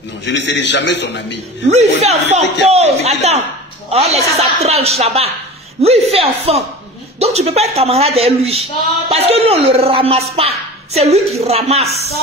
Non, je ne serai jamais son ami. Lui, il fait enfant. Pause. Attends. On va laisser sa tranche là-bas. Lui, il fait enfant. Donc, tu ne peux pas être camarade avec lui. Parce que nous, on ne le ramasse pas. C'est lui qui ramasse.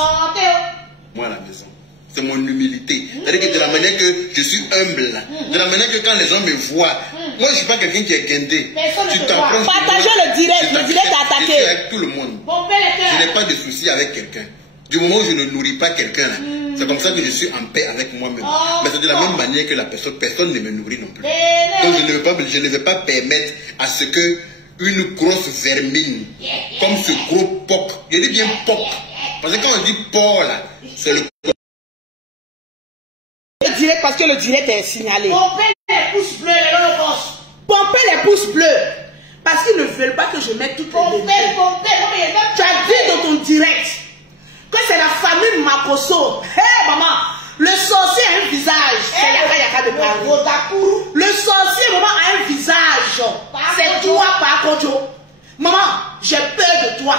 Moi, à la maison, C'est mon humilité. C'est-à-dire que de la manière que je suis humble, de la manière que quand les gens me voient, moi je ne suis pas quelqu'un qui est guindé. Tu t'approches. Partagez le direct est attaqué. Avec tout le monde. Je n'ai pas de souci avec quelqu'un. Du moment où je ne nourris pas quelqu'un, c'est comme ça que je suis en paix avec moi-même. Mais c'est de la même manière que la personne ne me nourrit non plus. Donc je ne vais pas permettre à ce que une grosse vermine, comme ce gros porc, je dis bien porc, parce que quand on dit porc là, c'est le direct parce que le direct est signalé. Pompez les pouces bleus, Pompez les pouces bleus. Parce qu'ils ne veulent pas que je mette toutes les pompez. Tu as dit dans ton direct que c'est la famille Makosso. Hé maman, le sorcier a un visage. C'est Yaka de Paris. Le sorcier, maman, a un visage. C'est toi, Pakojo. Maman, j'ai peur de toi.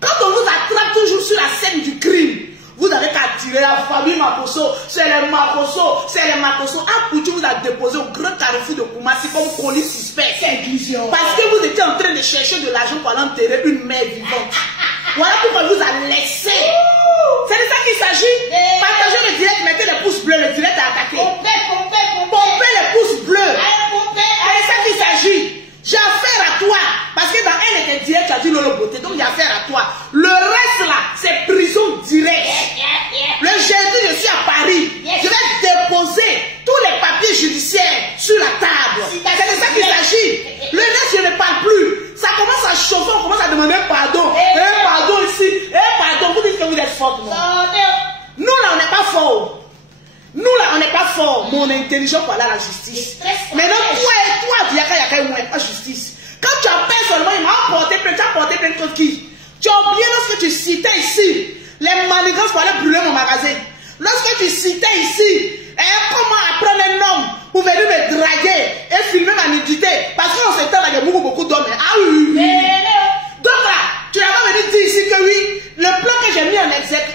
Quand on vous attrape toujours sur la scène du crime, vous avez qu'à tirer la famille Makosso. C'est les Makosso. Un Poutou vous a déposé au grand carrefour de Koumassi comme colis suspect. Parce que vous étiez en train de chercher de l'argent pour aller enterrer une mère vivante. Voilà pourquoi vous a laissé. C'est de ça qu'il s'agit. Partagez le direct, mettez les pouces bleus, le direct est attaqué. Pompez les pouces bleus. C'est de ça qu'il s'agit. J'ai affaire à toi. Parce que dans un de tes directs, tu as dit non, le beauté. Donc j'ai affaire à toi. Le reste là, c'est prison directe. Le jeudi, je suis à Paris. Je vais déposer tous les papiers judiciaires sur la table. C'est de ça qu'il s'agit. Le reste, je ne parle plus. Ça commence à chauffer, on commence à demander pardon. Pardon ici. Pardon. Vous dites que vous êtes forte, non? Nous là, on n'est pas fort. Nous là, on n'est pas fort. Mon intelligence pour aller à la justice. Maintenant, toi, Yaka et moi, pas justice. Quand tu appelles seulement, il m'a apporté plainte. Tu as apporté plainte contre qui? Tu as oublié lorsque tu citais ici les manigances pour aller brûler mon magasin. Lorsque tu citais ici, comment apprendre un homme pour venir me draguer et filmer ma nudité. Parce qu'en ce temps-là, il y a beaucoup d'hommes. Ah oui. Donc là, tu n'as pas venu dire ici que oui, le plan que j'ai mis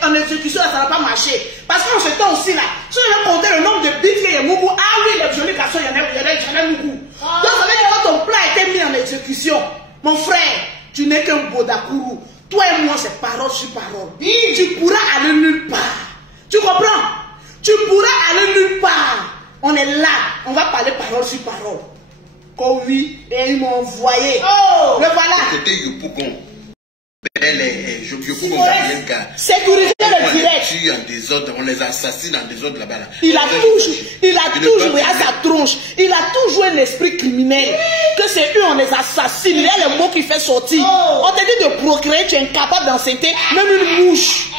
en exécution, ça n'a pas marché. Parce qu'en ce temps aussi là, si je vais compter le nombre de bits qu'il y a Mougou, ah oui, les jolis garçons, il y en a Mougou. Donc ça veut dire que quand ton plan a été mis en exécution, mon frère, tu n'es qu'un Bodakourou. Toi et moi, c'est parole sur parole. Tu pourras aller nulle part. Tu comprends? Tu pourras aller nulle part. On est là, on va parler parole sur parole. Comme oui, et ils m'ont envoyé. Oh! Le voilà. C'était Yopougon. Sécuriser le direct. On les tue en désordre, on les assassine en désordre là-bas. Là. Il a toujours, regarde sa tronche, il a toujours un esprit criminel. Que c'est eux, on les assassine. Il y a le mot qui fait sortir. On te dit de procréer, tu es incapable d'enceinte, même une mouche.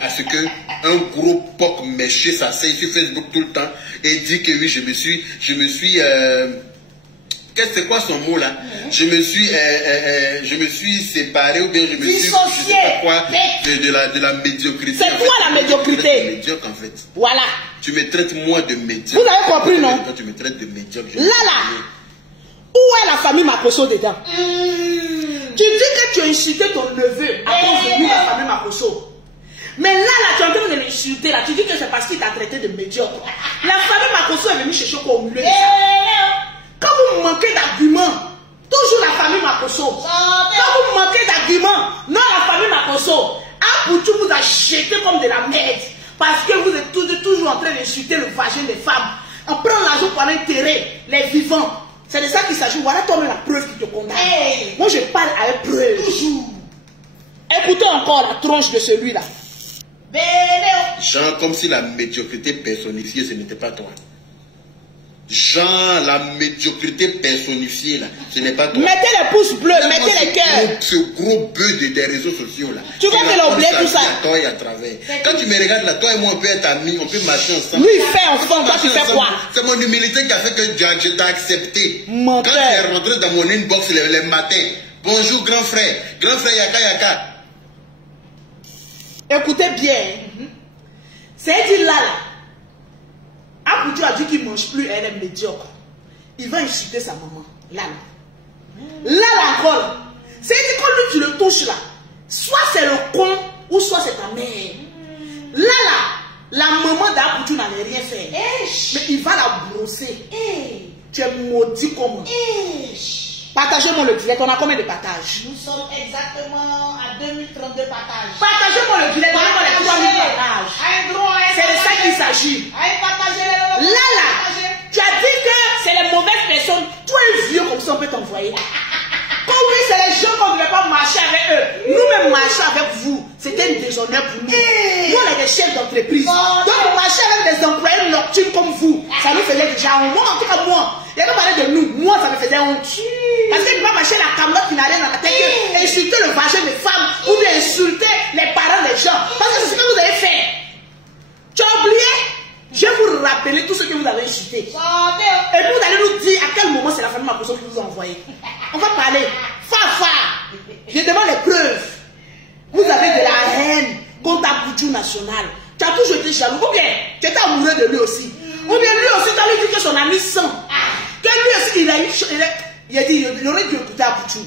À ce que un gros porc méché s'asseye sur Facebook tout le temps et dit que oui, je me suis c'est quoi son mot là? Je me suis séparé ou bien je me suis dissocié de la médiocrité. C'est toi la médiocrité. Médiocre en fait. Voilà. Tu me traites moi de médiocre. Vous avez compris non? Quand tu me traites de médiocre. Là. Où est la famille Makosso dedans? Tu dis que tu as insulté ton neveu à cause de lui, la famille Makosso. Mais là, tu es en train de l'insulter là. Tu dis que c'est parce qu'il t'a traité de médiocre. La famille Makosso est venue chercher quoi au milieu de ça. Quand vous manquez d'arguments, toujours la famille Makosso. Quand vous manquez d'arguments, non la famille Makosso. Un Poutou vous a jeté comme de la merde. Parce que vous êtes toujours en train d'insulter le vagin des femmes. On prend l'argent pour enterrer les vivants. C'est de ça qu'il s'agit. Voilà toi-même la preuve qui te condamne. Moi je parle avec preuve. Toujours. Écoutez encore la tronche de celui-là. Genre comme si la médiocrité personnifiée, ce n'était pas toi. Genre, la médiocrité personnifiée, là, ce n'est pas toi. Mettez les pouces bleus, mettez les cœurs. Ce gros bœuf des réseaux sociaux, là. Tu vois que l'oublier tout ça. À toi et à travers. Quand tu me regardes là, toi et moi, on peut être amis, on peut marcher ensemble. Lui, il fait ensemble, toi, tu fais quoi? C'est mon humilité qui a fait que je t'ai accepté. Menteur. Quand tu es rentré dans mon inbox les matins, bonjour grand frère Yaka. Écoutez bien. C'est dit là. Apoutou a dit qu'il ne mange plus, elle est médiocre. Il va insulter sa maman. Là encore. C'est dit quand lui tu le touches là, soit c'est le con ou soit c'est ta mère. Là, la maman d'Apoutou n'allait rien faire. Mais il va la brosser. Tu es maudit comme. Partagez-moi le direct. On a combien de partages? Nous sommes exactement à 2032 partages. Partagez-moi le direct. C'est de ça qu'il s'agit. Là, tu as dit que c'est les mauvaises personnes. Toi, un vieux comme ça, on peut t'envoyer. Comme oui, c'est les gens qu'on ne devait pas marcher avec eux. Nous-mêmes marcher avec vous, c'était un déshonneur pour nous. Nous, on est des chefs d'entreprise. Donc, marcher avec des employés nocturnes comme vous, ça nous faisait déjà honte. Moi, en tout cas, moi, il y a pas parlé de nous. Moi, ça me faisait honte. Parce que tu ne peux pas marcher la camelote qui n'a rien dans la tête, insulter le vagin des femmes ou bien insulter les parents des gens. Parce que c'est ce que vous avez fait. Tu as oublié? Je vais vous rappeler tout ce que vous avez insulté. Et puis vous allez nous dire à quel moment c'est la famille Makosso qui vous a envoyé. On va parler. Fafa. Je demande les preuves. Vous avez de la haine contre Abidjou national. Tu as toujours été jaloux. Ou bien tu étais amoureux de lui aussi. Ou bien lui aussi, tu as lui dit que son ami sent. Que lui aussi, il a dit il aurait dû écouter Abidjou.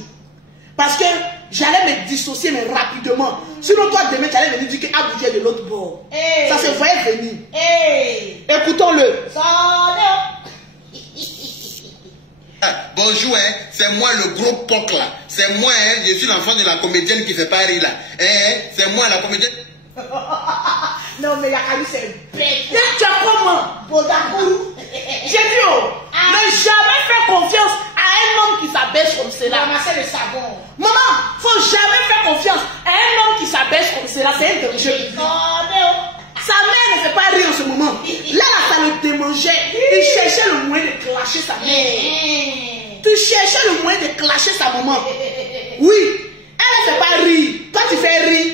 Parce que j'allais me dissocier mais rapidement. Sinon toi demain tu allais venir dire que Abidjou est de l'autre bord. Ça se voyait venir. Écoutons-le. Bonjour, hein, c'est moi le gros poc là. C'est moi, hein, je suis l'enfant de la comédienne qui fait pas rire là. C'est moi la comédienne. Non mais Yakali c'est bête. Tu as comment Bodakourou. J'ai dit oh, ne jamais faire confiance à un homme qui s'abaisse comme cela. Ramasser le savon. Maman, faut jamais faire confiance à un homme qui s'abaisse comme cela. C'est un danger. Sa mère ne fait pas rire en ce moment. Là, ça le démangeait. Il cherchait le moyen de clasher sa mère. Tu cherchais le moyen de clasher sa maman. Oui, elle ne fait pas rire. Toi, tu fais rire.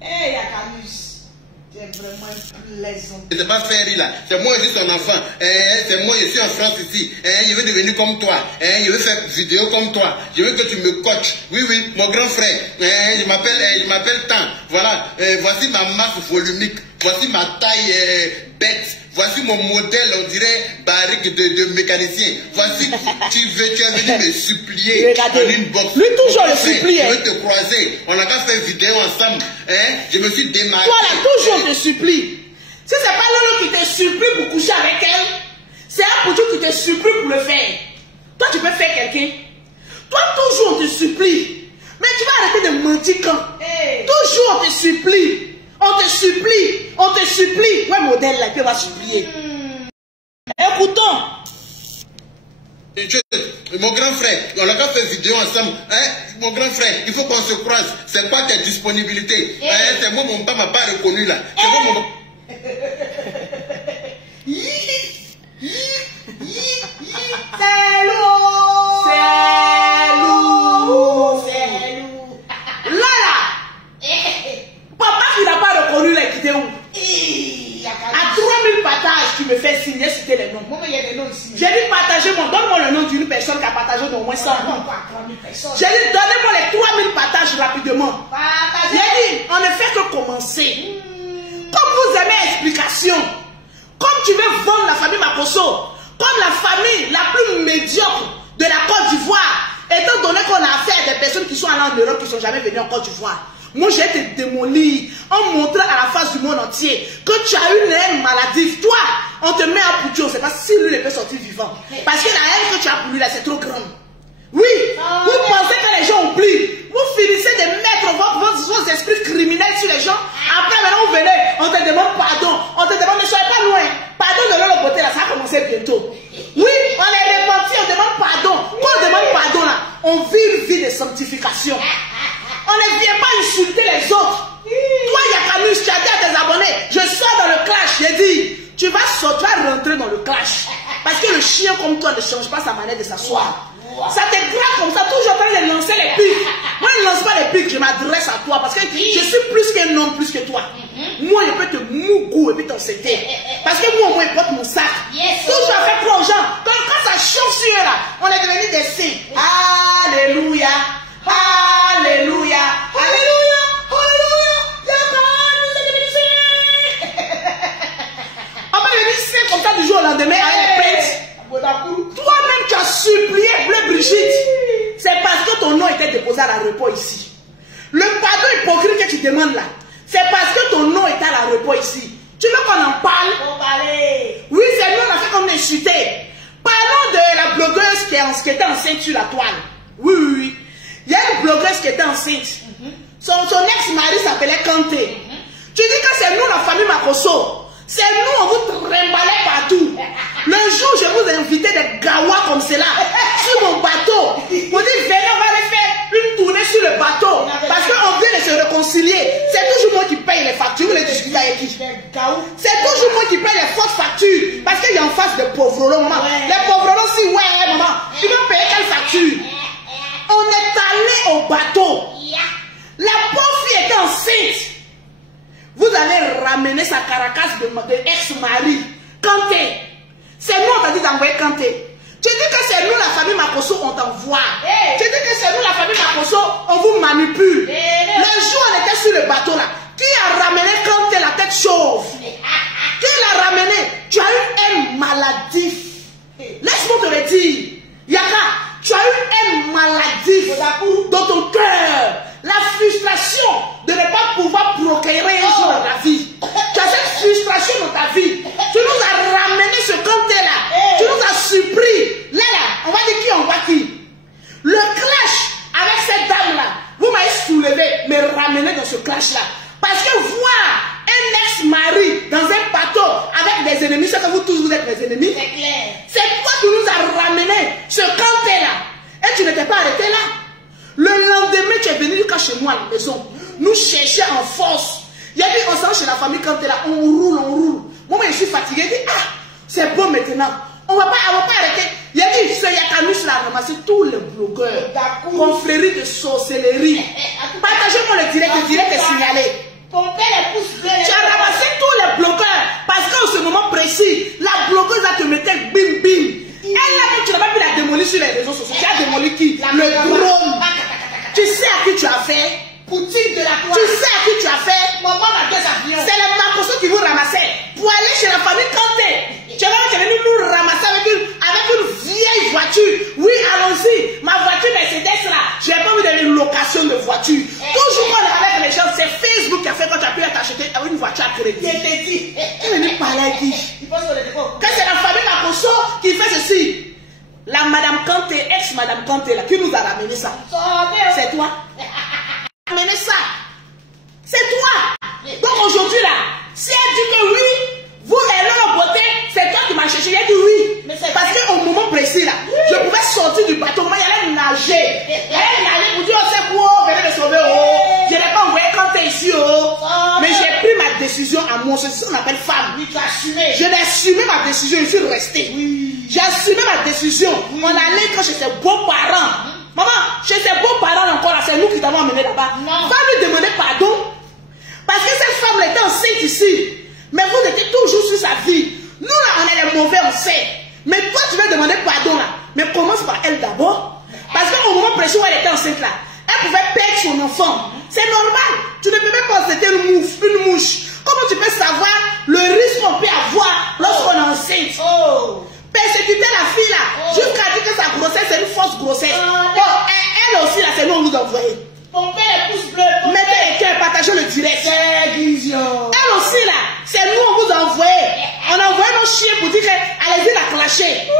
Hey, Yakalus. C'est vraiment plaisant. Je ne sais pas faire rire là. C'est moi, je suis son enfant. C'est moi, je suis en France ici. Je veux devenir comme toi. Je veux faire vidéo comme toi. Je veux que tu me coaches. Oui, oui, mon grand frère. Je m'appelle Tan. Voilà. Voici ma masse volumique. Voici ma taille bête. Voici mon modèle, on dirait barrique de mécanicien. Voici, tu es venu me supplier en une box. Lui toujours le supplie. Je veux te croiser. On n'a qu'à faire vidéo ensemble. Je me suis démarqué. Toi là, toujours te supplie. Si c'est pas Lolo qui te supplie pour coucher avec elle, c'est Abidjou qui te supplie pour le faire. Toi, tu peux faire quelqu'un. Toi, toujours on te supplie. Mais tu vas arrêter de mentir quand. Toujours on te supplie. On te supplie, on te supplie. Ouais, modèle là, il va supplier. Écoutons. Mon grand frère, on a qu'à faire vidéo ensemble. Mon grand frère, il faut qu'on se croise. C'est quoi tes disponibilités? C'est moi, mon papa m'a pas reconnu là. C'est moi, mon... C'est lourd. C'est lourd. C'est lourd. Là. Papa qui n'a pas reconnu l'a quitté où? À 3000 partages, tu me fais signer, citer les noms. Moi, il y a des noms ici. J'ai dit partagez-moi, donne-moi le nom d'une personne qui a partagé d'au moins 100 noms. J'ai dit donnez-moi les 3000 partages rapidement. J'ai dit, on ne fait que commencer. Comme vous aimez explication, comme tu veux vendre la famille Makosso, comme la famille la plus médiocre de la Côte d'Ivoire, étant donné qu'on a affaire à des personnes qui sont allées en Europe, qui ne sont jamais venues en Côte d'Ivoire. Moi, j'ai été démolie en montrant à la face du monde entier que tu as une haine maladive. Toi, on te met à Poudio, c'est pas si lui ne peut sortir vivant. Parce que la haine que tu as pour lui là, c'est trop grande. Oui, vous pensez que les gens oublient. Vous finissez de mettre vos esprits criminels sur les gens. Après, maintenant, vous venez, on te demande pardon. On te demande, ne soyez pas loin. Pardon de leur beauté là, ça va commencer bientôt. Oui, on est repenti, on demande pardon. Quand on demande pardon là, on vit une vie de sanctification. On ne vient pas insulter les autres. Toi, Yakalus, tu as dit à tes abonnés, je sors dans le clash. J'ai dit, tu vas sortir, rentrer dans le clash. Parce que le chien comme toi ne change pas sa manière de s'asseoir. Ça te gratte comme ça, toujours en train de lancer les pics. Moi, je ne lance pas les pics, je m'adresse à toi. Parce que je suis plus qu'un homme, plus que toi. Moi, je peux te mougou et puis t'encéter. Parce que moi, au moins, je porte mon sac. Toujours à faire croire aux gens. Quand ça chauffe sur eux là, on est devenu des saints. Alléluia. Alléluia. Alléluia. On va devenir saint comme ça du jour au lendemain avec les prêtres. Toi-même, tu as supplié Bleu Brigitte. C'est parce que ton nom était déposé à l'aéroport ici. Le pardon hypocrite que tu demandes là, c'est parce que ton nom était à l'aéroport ici. Tu veux qu'on en parle? Oui, c'est nous, on a fait comme des chutés. Parlons de la blogueuse qui était enceinte sur la toile. Oui. Il y a une blogueuse qui était enceinte. Son ex-mari s'appelait Kanté. Tu dis que c'est nous la famille Makosso. C'est nous, on vous trimballait partout. Le jour où je vous ai invité des gawas comme cela, sur mon bateau, vous dites, venez, on va aller faire une tournée sur le bateau. Parce qu'on vient de se réconcilier. C'est toujours moi qui paye les factures. Vous les discutez avec qui? C'est toujours moi qui paye les fausses factures. Parce qu'il y a en face des pauvres, maman. Les pauvres, aussi, ouais, maman. Tu vas payer quelle facture? On est allé au bateau. La pauvre fille était enceinte. Vous allez ramener sa caracasse de ex-mari. Kanté. C'est nous, on t'a dit d'envoyer Kanté. Tu dis que c'est nous, la famille Makosso, on t'envoie. Tu dis que c'est nous, la famille Makosso, on vous manipule. Le jour où on était sur le bateau là, qui a ramené Kanté la tête chauve? Qui l'a ramené? Tu as eu une maladie. Laisse-moi te le dire. Yaka, tu as eu une maladie dans ton cœur. La frustration de ne pas pouvoir procréer un jour dans ta vie. Tu as cette frustration dans ta vie. Tu nous as ramené ce Kanté-là. Tu nous as surpris. Là, on va dire qui on voit qui. Le clash avec cette dame-là, vous m'avez soulevé, mais ramené dans ce clash-là. Parce que voir un ex-mari dans un bateau avec des ennemis, c'est que vous tous vous êtes mes ennemis. C'est clair. C'est toi qui nous as ramené ce Kanté-là. Et tu n'étais pas arrêté là. Le lendemain, tu es venu jusqu'à chez moi à la maison. Nous chercher en force. Il a dit, on s'en va chez la famille quand tu es là, on roule, on roule. Moi, je suis fatigué. Il dit, ah, c'est bon maintenant. On ne va pas arrêter. Il a dit, ce Yakanus là a ramassé tous les blogueurs, confréries de sorcellerie. Partagez-moi le direct est signalé. Tu as ramassé tous les blogueurs parce qu'en ce moment précis, la blogueuse va te mettre bim bim. Elle là, tu n'as pas pu la démolir sur les réseaux sociaux. Tu as démoli qui? Le drone. Tu sais à qui tu as fait? Poutine de la Croix. Tu sais à qui tu as fait? Maman a 2 avions. C'est les Makosso qui vous ramassaient pour aller chez la famille Kanté. Tu es venu nous ramasser avec une vieille voiture. Oui, allons-y. Ma voiture Mercedes là, je n'ai pas envie d'aller une location de voiture. Toujours quand on est avec les gens, c'est Facebook qui a fait quand tu as pu t'acheter une voiture à crédit. Je t'ai dit. Tu es venu parler avec qui? Que c'est la famille Makosso qui fait ceci. La Madame Kanté, ex-Madame Kanté là, qui nous a ramené ça. C'est toi. Ramené ça. C'est toi. Donc aujourd'hui là, si elle dit que oui, vous elle en beauté, c'est toi qui m'as cherché. Il a dit oui. Parce qu'au moment précis là, je pouvais sortir du bateau, mais il allait nager. Il allait nager pour dire, oh c'est quoi, venez me sauver, oh. Je n'ai pas envoyé Kanté ici, oh. Mais j'ai pris ma décision à moi. C'est ce qu'on appelle femme. Oui, tu as assumé. Je l'ai assumé ma décision, je suis resté. Oui. J'ai assumé ma décision. Oui. On allait quand j'étais beaux-parents. Maman, chez tes beaux-parents encore là, c'est nous qui t'avons emmené là-bas. Va lui demander pardon. Parce que cette femme était enceinte ici. Mais vous étiez toujours sur sa vie. Nous là, on est les mauvais, on sait. Mais toi, tu vas demander pardon là. Mais commence par elle d'abord. Parce qu'au moment précis où elle était enceinte là, elle pouvait perdre son enfant. C'est normal. Tu ne peux même pas c'était une mouche. Comment tu peux savoir le risque qu'on peut avoir lorsqu'on est enceinte? Persécuter la fille là, jusqu'à dire que sa grossesse c'est une fausse grossesse. Elle aussi là, c'est nous on nous envoyait. Pompez les pouces bleus. Mettez les cœurs, partagez le direct. Elle aussi là, c'est nous on vous envoyait. On envoyait nos chiens pour dire que allez-y la clasher.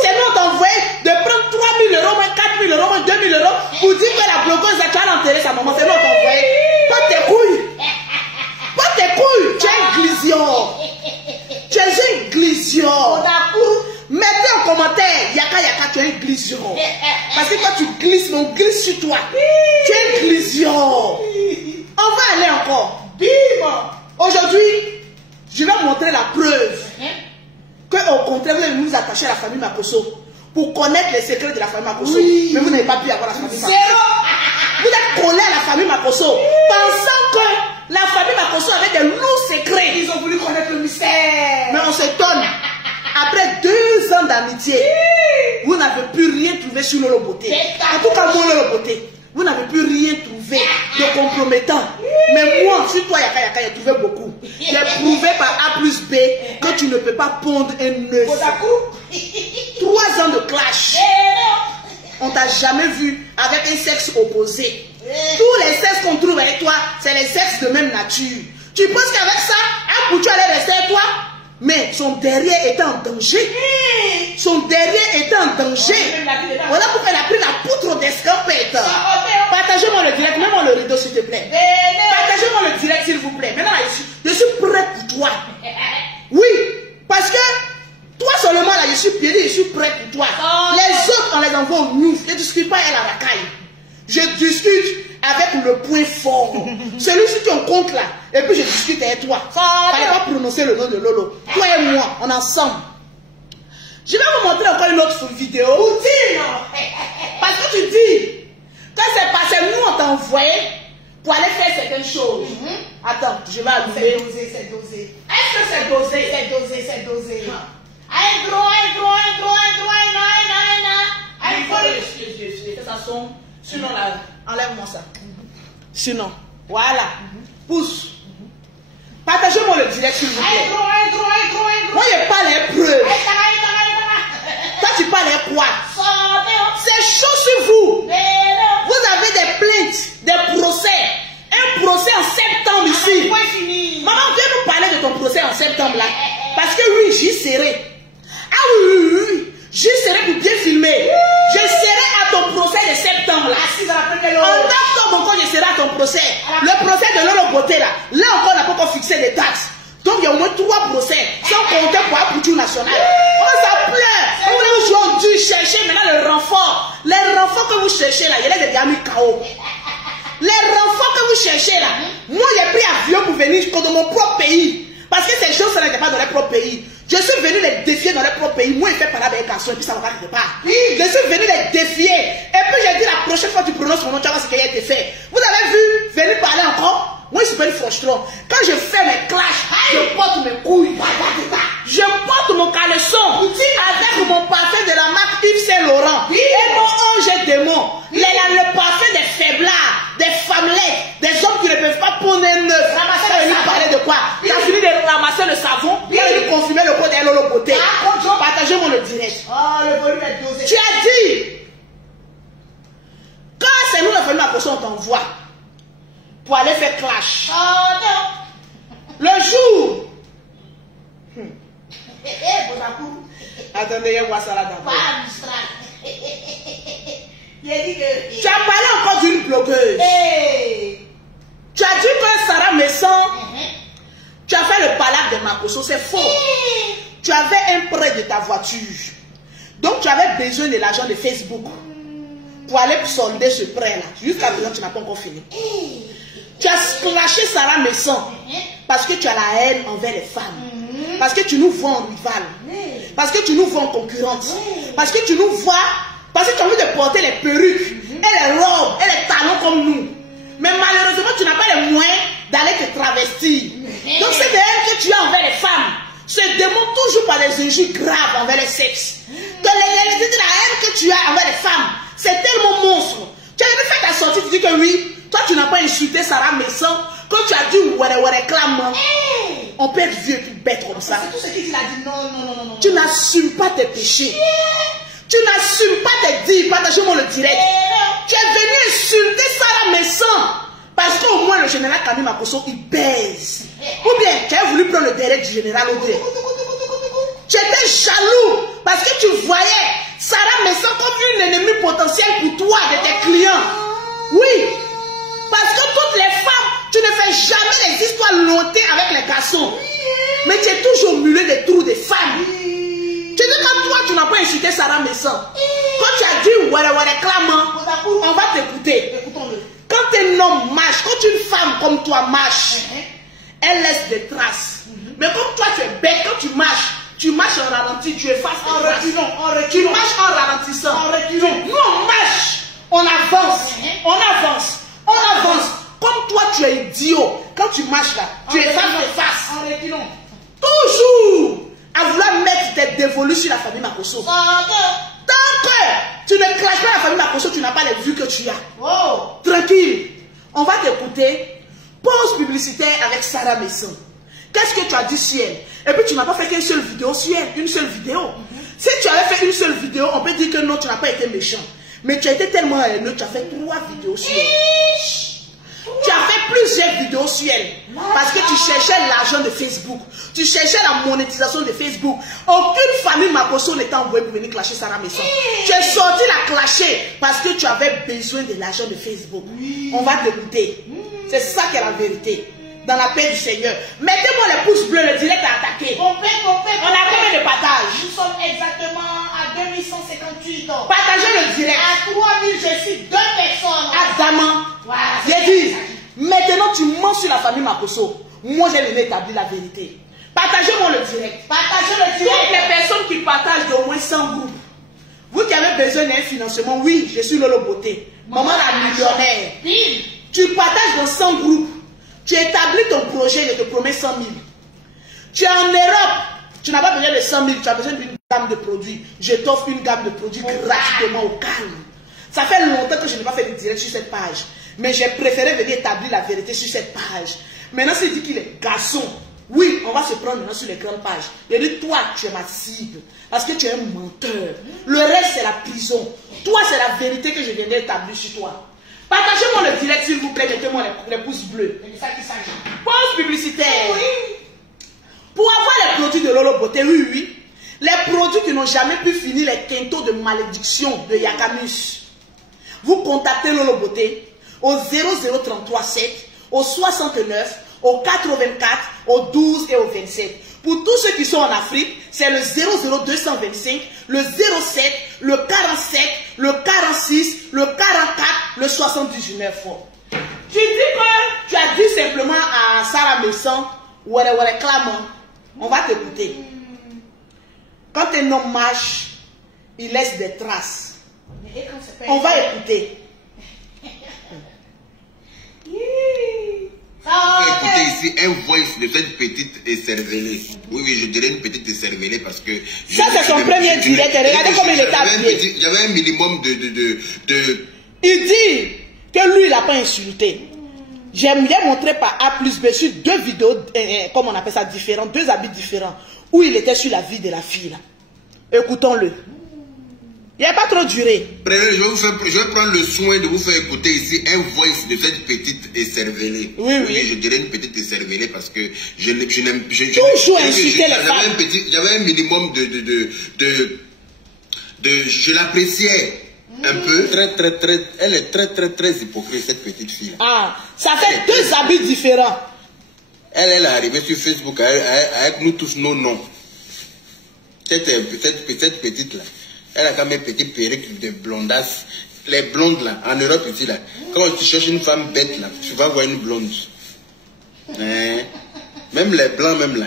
C'est nous on t'envoyait de prendre 3 000 euros, 4 000 euros, 2 000 euros pour dire que la blogueuse a déjà enterré sa maman. C'est nous on t'envoyait. Pas tes couilles. Pas tes couilles. Tu es un glision. Tu es une glision. Mettez en commentaire, Yaka, tu es un glision. Parce que quand tu glisses, on glisse sur toi. Tu es un glision. On va aller encore. Bim. Aujourd'hui, je vais montrer la preuve qu'au contraire, vous allez nous attacher à la famille Makosso pour connaître les secrets de la famille Makosso. Oui. Mais vous n'avez pas pu avoir la famille Makosso. Vous êtes collés à la famille Makosso, pensant que la famille Makosso avait des lourds secrets. Ils ont voulu connaître le mystère. Mais on s'étonne. Après 2 ans d'amitié, vous n'avez plus rien trouvé sur Lolo Beauté. En tout cas, moi, Lolo Beauté, vous n'avez plus rien trouvé de compromettant. Mais moi, sur toi, Yaka, j'ai trouvé beaucoup. J'ai prouvé par A plus B que tu ne peux pas pondre un œuf. 3 ans de clash. On t'a jamais vu avec un sexe opposé. Tous les sexes qu'on trouve avec toi, c'est les sexes de même nature. Tu penses qu'avec ça, un poutou allait rester avec toi? Mais son derrière était en danger. Son derrière était en danger. Voilà pourquoi elle a pris la poutre d'escampette. Partagez-moi le te plaît. Partagez-moi le direct, s'il vous plaît. Maintenant, là, je suis prêt pour toi. Oui, parce que toi seulement, là, je suis piedi, je suis prêt pour toi. Les autres, on les envoie au news. Je ne discute pas elle à la caille. Je discute avec le point fort. Celui-ci qui on compte là. Et puis je discute avec toi. Il ne fallait pas prononcer le nom de Lolo. Toi et moi, on est ensemble. Je vais vous montrer encore une autre vidéo. Parce que tu dis, quand c'est passé, nous on t'a envoyé pour aller faire certaines choses. Attends, je vais allumer. C'est dosé, c'est dosé. Est-ce que c'est dosé? C'est dosé, c'est dosé. Il faut que ça sonne. Sinon, là, enlève-moi ça. Sinon, voilà. Pousse. Partagez-moi le direct, s'il vous plaît. Moi, je parle les preuves. Toi, tu parles les quoi? C'est chaud sur vous. Vous avez des plaintes, des procès. Un procès en septembre ici. Maman, viens nous parler de ton procès en septembre là. Parce que oui, j'y serai. Ah oui. J'y serai pour bien filmer. Je serai à ton procès de septembre là. En octobre encore, je serai à ton procès. Le procès de Lolo Beauté là. Là encore, on n'a pas encore fixé les dates. Donc il y a au moins 3 procès. Sans compter pour la culture nationale. Oh, ça pleure. Vous dû chercher maintenant le renfort. Les renforts que vous cherchez là, il y a des amis KO. Les renforts que vous cherchez là, moi j'ai pris avion pour venir dans mon propre pays. Parce que ces choses, ça n'était pas dans leur propre pays. Je suis venu les défier dans leur propre pays. Moi, il fait parler avec un garçon et puis ça ne va quelque part. Je suis venu les défier. Et puis j'ai dit la prochaine fois que tu prononces mon nom, tu vas voir ce qui a été fait. Vous avez vu, venir parler encore. Moi, je suis venu frustron. Quand je fais mes clashs, je porte mes couilles. Je porte mon caleçon avec mon parfum de la marque Yves Saint Laurent. Et mon ange démon. Le parfum des faiblards, des femmelettes, des hommes qui ne peuvent pas prendre un œuf. Ramasser le parler de quoi? Il a fini de ramasser le savon. Il a fini de confirmer le code de Lolo Beauté. Partagez-moi le direct. Tu as dit, quand c'est nous la famille Makosso, on t'envoie pour aller faire clash. Le jour. Attendez, je vois ça là d'abord. Tu as parlé encore d'une blogueuse. Tu as dit que Sarah Messon, tu as fait le palabre de Makosso, c'est faux. Tu avais un prêt de ta voiture. Donc tu avais besoin de l'argent de Facebook pour aller sonder ce prêt-là. Jusqu'à présent, tu n'as pas encore fini. Tu as clashé Sarah Messon parce que tu as la haine envers les femmes. Parce que tu nous vois en rival. Parce que tu nous vois en concurrente. Parce que tu nous vois. Parce que tu as envie de porter les perruques et les robes et les talons comme nous. Mais malheureusement, tu n'as pas les moyens d'aller te travestir. Donc cette haine que tu as envers les femmes se démontre toujours par des injures graves envers les sexes. Que la haine que tu as envers les femmes, c'est tellement monstre. Tu as fait ta sortie, tu dis que oui, toi tu n'as pas insulté Sarah Messon. Quand tu as dit ouais, clairement, on peut être vieux et bête comme ça. C'est tout ce qu'il a dit. Non. Tu n'assumes pas tes péchés. Tu n'assumes pas tes dires. Partagez-moi le direct. Tu es venu insulter Sarah Messon. Parce qu'au moins le général Kami Makosso, il baise. Ou bien, tu as voulu prendre le direct du général Audrey. Tu étais jaloux. Parce que tu voyais Sarah Messon comme une ennemie potentielle pour toi, de tes clients. Oui. Parce que toutes les femmes, tu ne fais jamais les histoires lointaines avec les garçons. Mais tu es toujours mulé des trous des femmes. Tu dis que toi, tu n'as pas insulté Sarah Messon. Quand tu as dit ouais, clairement, on va t'écouter. Quand un homme marche, quand une femme comme toi marche, elle laisse des traces. Mais comme toi, tu es bête, quand tu marches en ralenti, tu effaces tes traces. Tu marches en ralentissant. Nous, on marche, on avance. Comme toi, tu es idiot. Quand tu marches là, tu effaces tes faces. Toujours à vouloir mettre tes dévolus sur la famille Makosso. Tant que tu ne clashes pas la famille Makosso, tu n'as pas les vues que tu as. Tranquille. On va t'écouter. Pause publicitaire avec Sarah Messon. Qu'est-ce que tu as dit sur elle? Et puis tu n'as pas fait qu'une seule vidéo sur elle. Une seule vidéo. Si tu avais fait une seule vidéo, on peut dire que non, tu n'as pas été méchant. Mais tu as été tellement haineux, tu as fait 3 vidéos sur elle. Tu as fait plusieurs vidéos sur elle. Parce que tu cherchais l'argent de Facebook. Tu cherchais la monétisation de Facebook. Aucune famille Makosso ne t'a envoyé pour venir clasher Sarah Maison. Tu es sorti la clasher parce que tu avais besoin de l'argent de Facebook. On va te goûter. C'est ça qui est la vérité. Dans la paix du Seigneur. Mettez-moi les pouces bleus, le direct à attaquer. On a combien de partages? Nous sommes exactement à 2158. Partagez le direct. À 3000, je suis 2 personnes. Adamant. Voilà, j'ai dit, maintenant tu mens sur la famille Makosso. Moi j'ai venu établir la vérité. Partagez-moi le direct. Partagez le direct. Toutes les personnes qui partagent d'au moins 100 groupes. Vous qui avez besoin d'un financement, oui, je suis Lolo Beauté. Maman la millionnaire. Tu partages dans 100 groupes. Tu établis ton projet, je te promets 100 000. Tu es en Europe, tu n'as pas besoin de 100 000, tu as besoin d'une gamme de produits. Je t'offre une gamme de produits gratuitement au calme. Ça fait longtemps que je n'ai pas fait de direct sur cette page. Mais j'ai préféré venir établir la vérité sur cette page. Maintenant, s'il dit qu'il est garçon, oui, on va se prendre maintenant sur les grandes pages. Il dit, toi, tu es ma cible. Parce que tu es un menteur. Le reste, c'est la prison. Toi, c'est la vérité que je viens d'établir sur toi. Partagez-moi le direct, s'il vous plaît. Mettez-moi les pouces bleus. Pause publicitaire. Oui. Pour avoir les produits de Lolo Beauté, oui, oui. Les produits qui n'ont jamais pu finir les quintaux de malédiction de Yakamus. Vous contactez Lolo Beauté au 00337, au 69, au 84, au 12 et au 27. Pour tous ceux qui sont en Afrique, c'est le 00225, le 07, le 47, le 46, le 44, le 79. Tu dis que tu as dit simplement à Sarah Maison, ouais, clamant, on va t'écouter. Quand un homme marche, il laisse des traces. On va écouter. Écoutez ici un voice de cette petite écervelée. Oui, oui, je dirais une petite écervelée parce que... Ça, c'est son premier direct. Regardez comme il est habillé. J'avais un minimum de... Il dit que lui, il n'a pas insulté. J'ai montré par A plus B sur 2 vidéos, comme on appelle ça, différentes, 2 habits différents, où il était sur la vie de la fille. Là. Écoutons-le. Il n'a pas trop duré. Je vais prendre le soin de vous faire écouter ici un voice de cette petite écervelée. Oui, oui. Oui, je dirais une petite écervelée parce que je n'aime... Toujours insulter les femmes. J'avais un minimum je l'appréciais un peu. Elle est très hypocrite, cette petite fille. Ah, ça fait 2 habits différents. Elle est arrivée sur Facebook avec nous tous nos noms. Cette petite là. Elle a quand même petit perruque de blondasse. Les blondes là, en Europe ici là, quand tu cherches une femme bête là, tu vas voir une blonde. Même les blancs même là,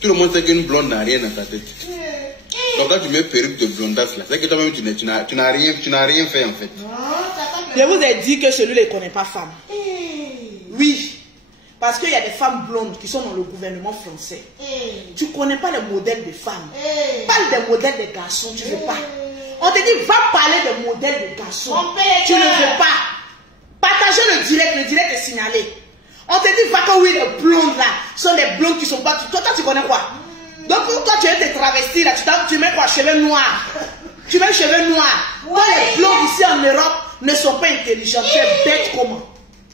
tout le monde sait qu'une blonde n'a rien dans sa tête. Donc quand tu mets perruque de blondasse là, c'est que toi-même tu n'as rien fait en fait. Je vous ai dit que celui-là ne connaît pas femme. Oui. Parce qu'il y a des femmes blondes qui sont dans le gouvernement français. Tu ne connais pas les modèles de femmes. Parle des modèles de garçons, tu ne veux pas. On te dit, va parler des modèles de garçons. Tu ne veux pas. Partagez le direct est signalé. On te dit, va que oui, les blondes là, sont les blondes qui sont battues. Toi, tu connais quoi? Donc, pour toi, tu es des travestis là, tu mets quoi? Cheveux noirs. Tu mets cheveux noirs. Toi, les blondes ici en Europe ne sont pas intelligentes. Tu es bête comment?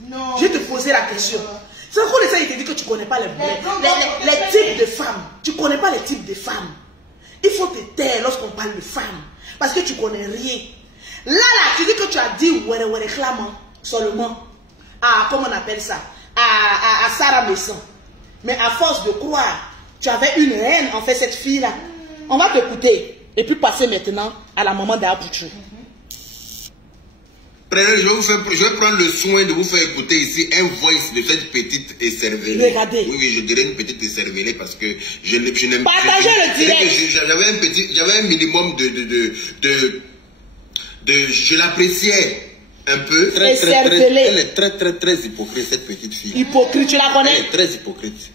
Non. Je vais te poser la question. C'est encore ça, il te dit que tu ne connais pas les types de femmes. Tu ne connais pas les types de femmes. Il faut te taire lorsqu'on parle de femmes. Parce que tu ne connais rien. Là, tu dis que tu as dit ouais, clamant seulement. À, comment on appelle ça? À Sarah Maison. Mais à force de croire, tu avais une haine en fait cette fille-là. On va t'écouter. Et puis passer maintenant à la maman d'Abouchou. Je vais prendre le soin de vous faire écouter ici un voice de cette petite écervelée. Regardez. Oui, je dirais une petite écervelée parce que je n'aime pas. Partagez le direct. J'avais un minimum je l'appréciais un peu. Elle est très hypocrite, cette petite fille. Hypocrite, tu la connais? Elle est très hypocrite.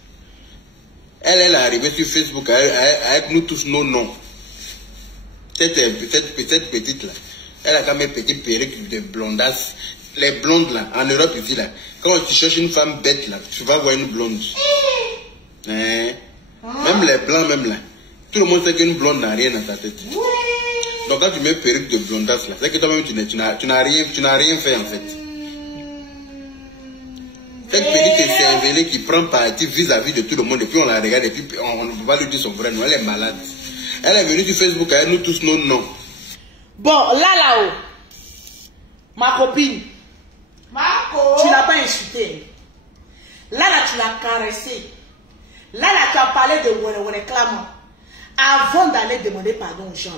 Elle est arrivée sur Facebook avec nous tous nos noms. Cette petite là. Elle a quand même petit perruque de blondasse. Les blondes là, en Europe ici là, quand tu cherches une femme bête là, tu vas voir une blonde. Même les blancs même là, tout le monde sait qu'une blonde n'a rien dans sa tête. Donc quand tu mets perruque de blondasse là, c'est que toi-même tu n'as rien fait en fait. Cette petite cervelée qui prend parti vis-à-vis de tout le monde, et puis on la regarde, et puis on ne peut pas lui dire son vrai nom. Elle est malade. Elle est venue sur Facebook avec nous tous nos noms. Bon, là-haut, ma copine, tu l'as pas insulté. Là, tu l'as caressé. Là, tu as parlé de réclamant. Avant d'aller demander pardon aux gens,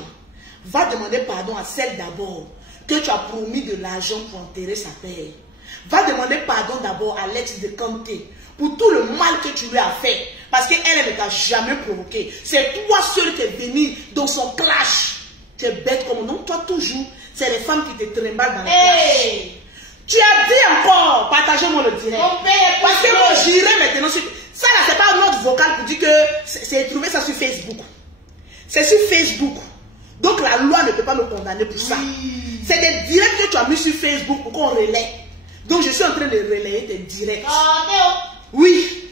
va demander pardon à celle d'abord que tu as promis de l'argent pour enterrer sa père. Va demander pardon d'abord à Alex de Kanté pour tout le mal que tu lui as fait. Parce qu'elle ne t'a jamais provoqué. C'est toi seul qui es venu dans son clash. Tu es bête comme non, toi toujours. C'est les femmes qui te trimballent dans le clash. Tu as dit encore, partagez-moi le direct. Parce que moi j'irai maintenant sur... Ça là, c'est pas un autre vocal pour dire que c'est trouvé ça sur Facebook. C'est sur Facebook. Donc la loi ne peut pas me condamner pour ça. C'est des directs que tu as mis sur Facebook pour qu'on relaie. Donc je suis en train de relayer tes directs. Oui.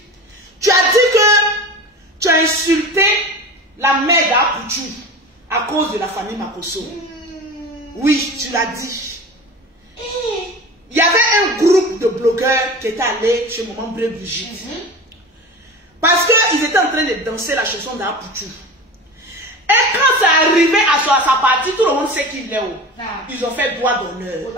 Tu as dit que tu as insulté la mère d'Apoutou à cause de la famille Makosso. Oui, tu l'as dit. Il y avait un groupe de blogueurs qui étaient allés chez Maman Bleu Brigitte. Parce qu'ils étaient en train de danser la chanson d'Apoutou. Et quand c'est arrivé à sa partie, tout le monde sait qu'il est où. Ils ont fait droit d'honneur.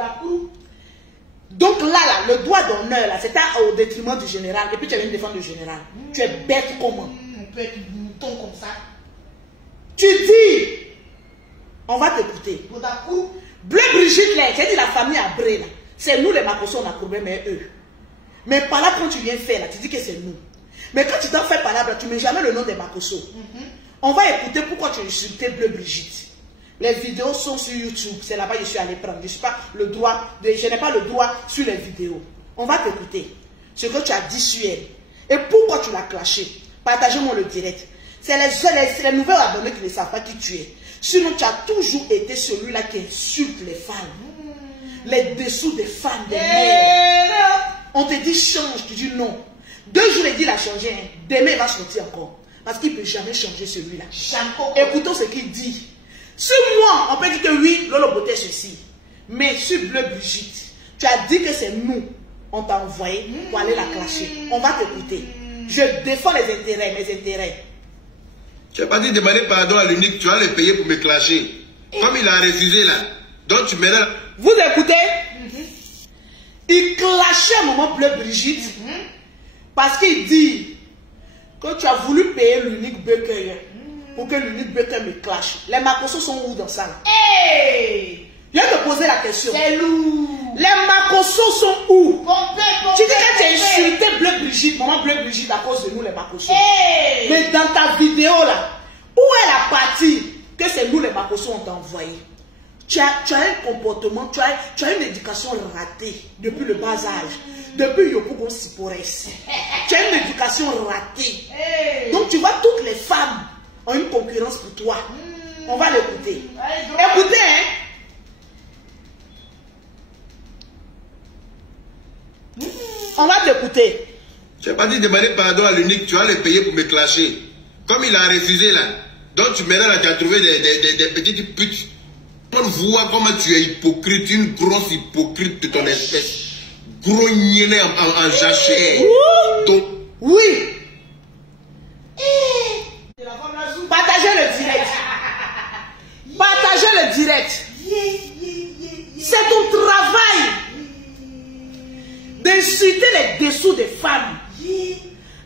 Donc là, le droit d'honneur, c'était au détriment du général. Et puis tu es venu défendre le général. Tu es bête comment? On peut être mouton comme ça. Tu dis, on va t'écouter. Bleu Brigitte, là, j'ai dit la famille à Bré, c'est nous les Makosso, on a problème, mais eux. Mais par là, quand tu viens faire, là, tu dis que c'est nous. Mais quand tu t'en fais par là, tu ne mets jamais le nom des Makosso. On va écouter pourquoi tu as insulté Bleu Brigitte. Les vidéos sont sur YouTube. C'est là-bas que je suis allé prendre. Je n'ai pas le droit sur les vidéos. On va t'écouter. Ce que tu as dit sur elle. Et pourquoi tu l'as clashé. Partagez-moi le direct. C'est les nouvelles abonnés qui ne savent pas qui tu es. Sinon, tu as toujours été celui-là qui insulte les femmes. Les dessous des femmes, des mères. On te dit change. Tu dis non. 2 jours, il dit il a changé. Demain, il va sortir encore. Parce qu'il ne peut jamais changer celui-là. Écoutons ce qu'il dit. Sur moi, on peut dire que oui, Lolo Beauté ceci. Mais sur Bleu Brigitte, tu as dit que c'est nous. On t'a envoyé pour aller la clasher. On va t'écouter. Je défends les intérêts, mes intérêts. Tu n'as pas dit demander pardon à l'unique, tu vas le payer pour me clasher. Comme il a refusé là. Donc tu m'énerves. Vous écoutez? Il clashait à Maman Bleu Brigitte. Parce qu'il dit que tu as voulu payer l'unique Becueil pour que l'unique Becueil me clash. Les Makosso sont où dans ça? Je viens de poser la question. C'est lourd. Les Makosso sont où? Tu dis que tu as insulté Bleu Brigitte, Maman Bleu Brigitte à cause de nous les Makosso. Mais dans ta vidéo là, où est la partie que c'est nous les Makosso ont envoyé? Tu as un comportement, tu as une éducation ratée depuis le bas âge. Depuis Yopougon Sipores. Tu as une éducation ratée. Donc tu vois, toutes les femmes ont une concurrence pour toi. On va l'écouter. Écoutez, hein. On va t'écouter. Tu n'as pas dit demander pardon à l'unique, tu vas le payer pour me clasher. Comme il a refusé là. Donc tu maintenant là, tu as trouvé des petites putes. On voit comment tu es hypocrite, une grosse hypocrite de ton espèce. Gros niainé en jachère. Donc, oui. Partagez le direct. Partagez le direct. C'est ton travail d'insulter les dessous des femmes.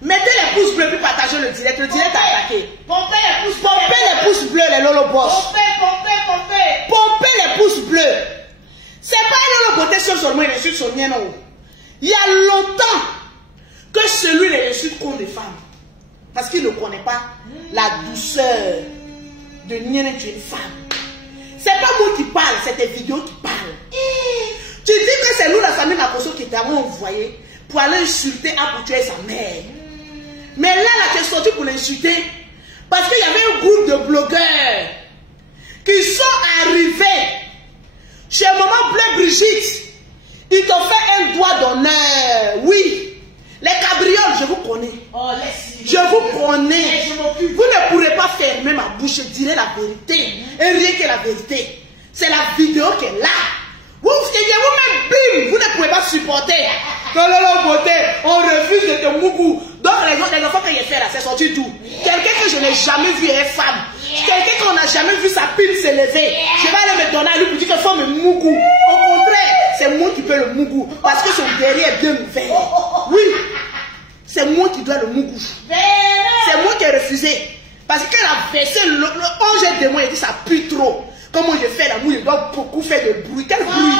Mettez les pouces bleus puis partagez le direct. Le direct a attaqué. Pompez les pouces bleus, les Lolo Boss. Pompez les pouces bleus. C'est pas un Lolo Beauté seulement, il insulte son mien, non. Il y a longtemps que celui-là insulte contre les femmes. Parce qu'il ne connaît pas la douceur de nier d'une femme. C'est pas moi qui parle, c'est tes vidéos qui parlent. Tu dis que c'est nous, la famille Makosso, qui t'avons envoyé pour aller insulter Apoutou et sa mère. Mais là, tu es sorti pour l'insulter parce qu'il y avait un groupe de blogueurs qui sont arrivés chez Maman Bleu Brigitte. Ils t'ont fait un doigt d'honneur. Oui. Les cabrioles, je vous connais. Je vous connais. Vous ne pourrez pas fermer ma bouche. Je dirai la vérité. Et rien que la vérité. C'est la vidéo qui est là. Vous-même, bim, vous ne pouvez pas supporter. Tololo beauté, on refuse de te mougou. Donc les enfants que j'ai fait là, c'est sorti d'où? Quelqu'un que je n'ai jamais vu est femme. Quelqu'un qu'on n'a jamais vu sa pile s'élever. Je vais aller me donner à lui pour dire qu'il faut me mougou. Au contraire, c'est moi qui peux le mougou. Parce que son derrière est bien ouvert. Oui, c'est moi qui dois le mougou. C'est moi qui ai refusé. Parce qu'elle a versé le ange de moi, il dit ça pue trop. Comment je fais l'amour, je dois beaucoup faire de bruit. Quel bruit?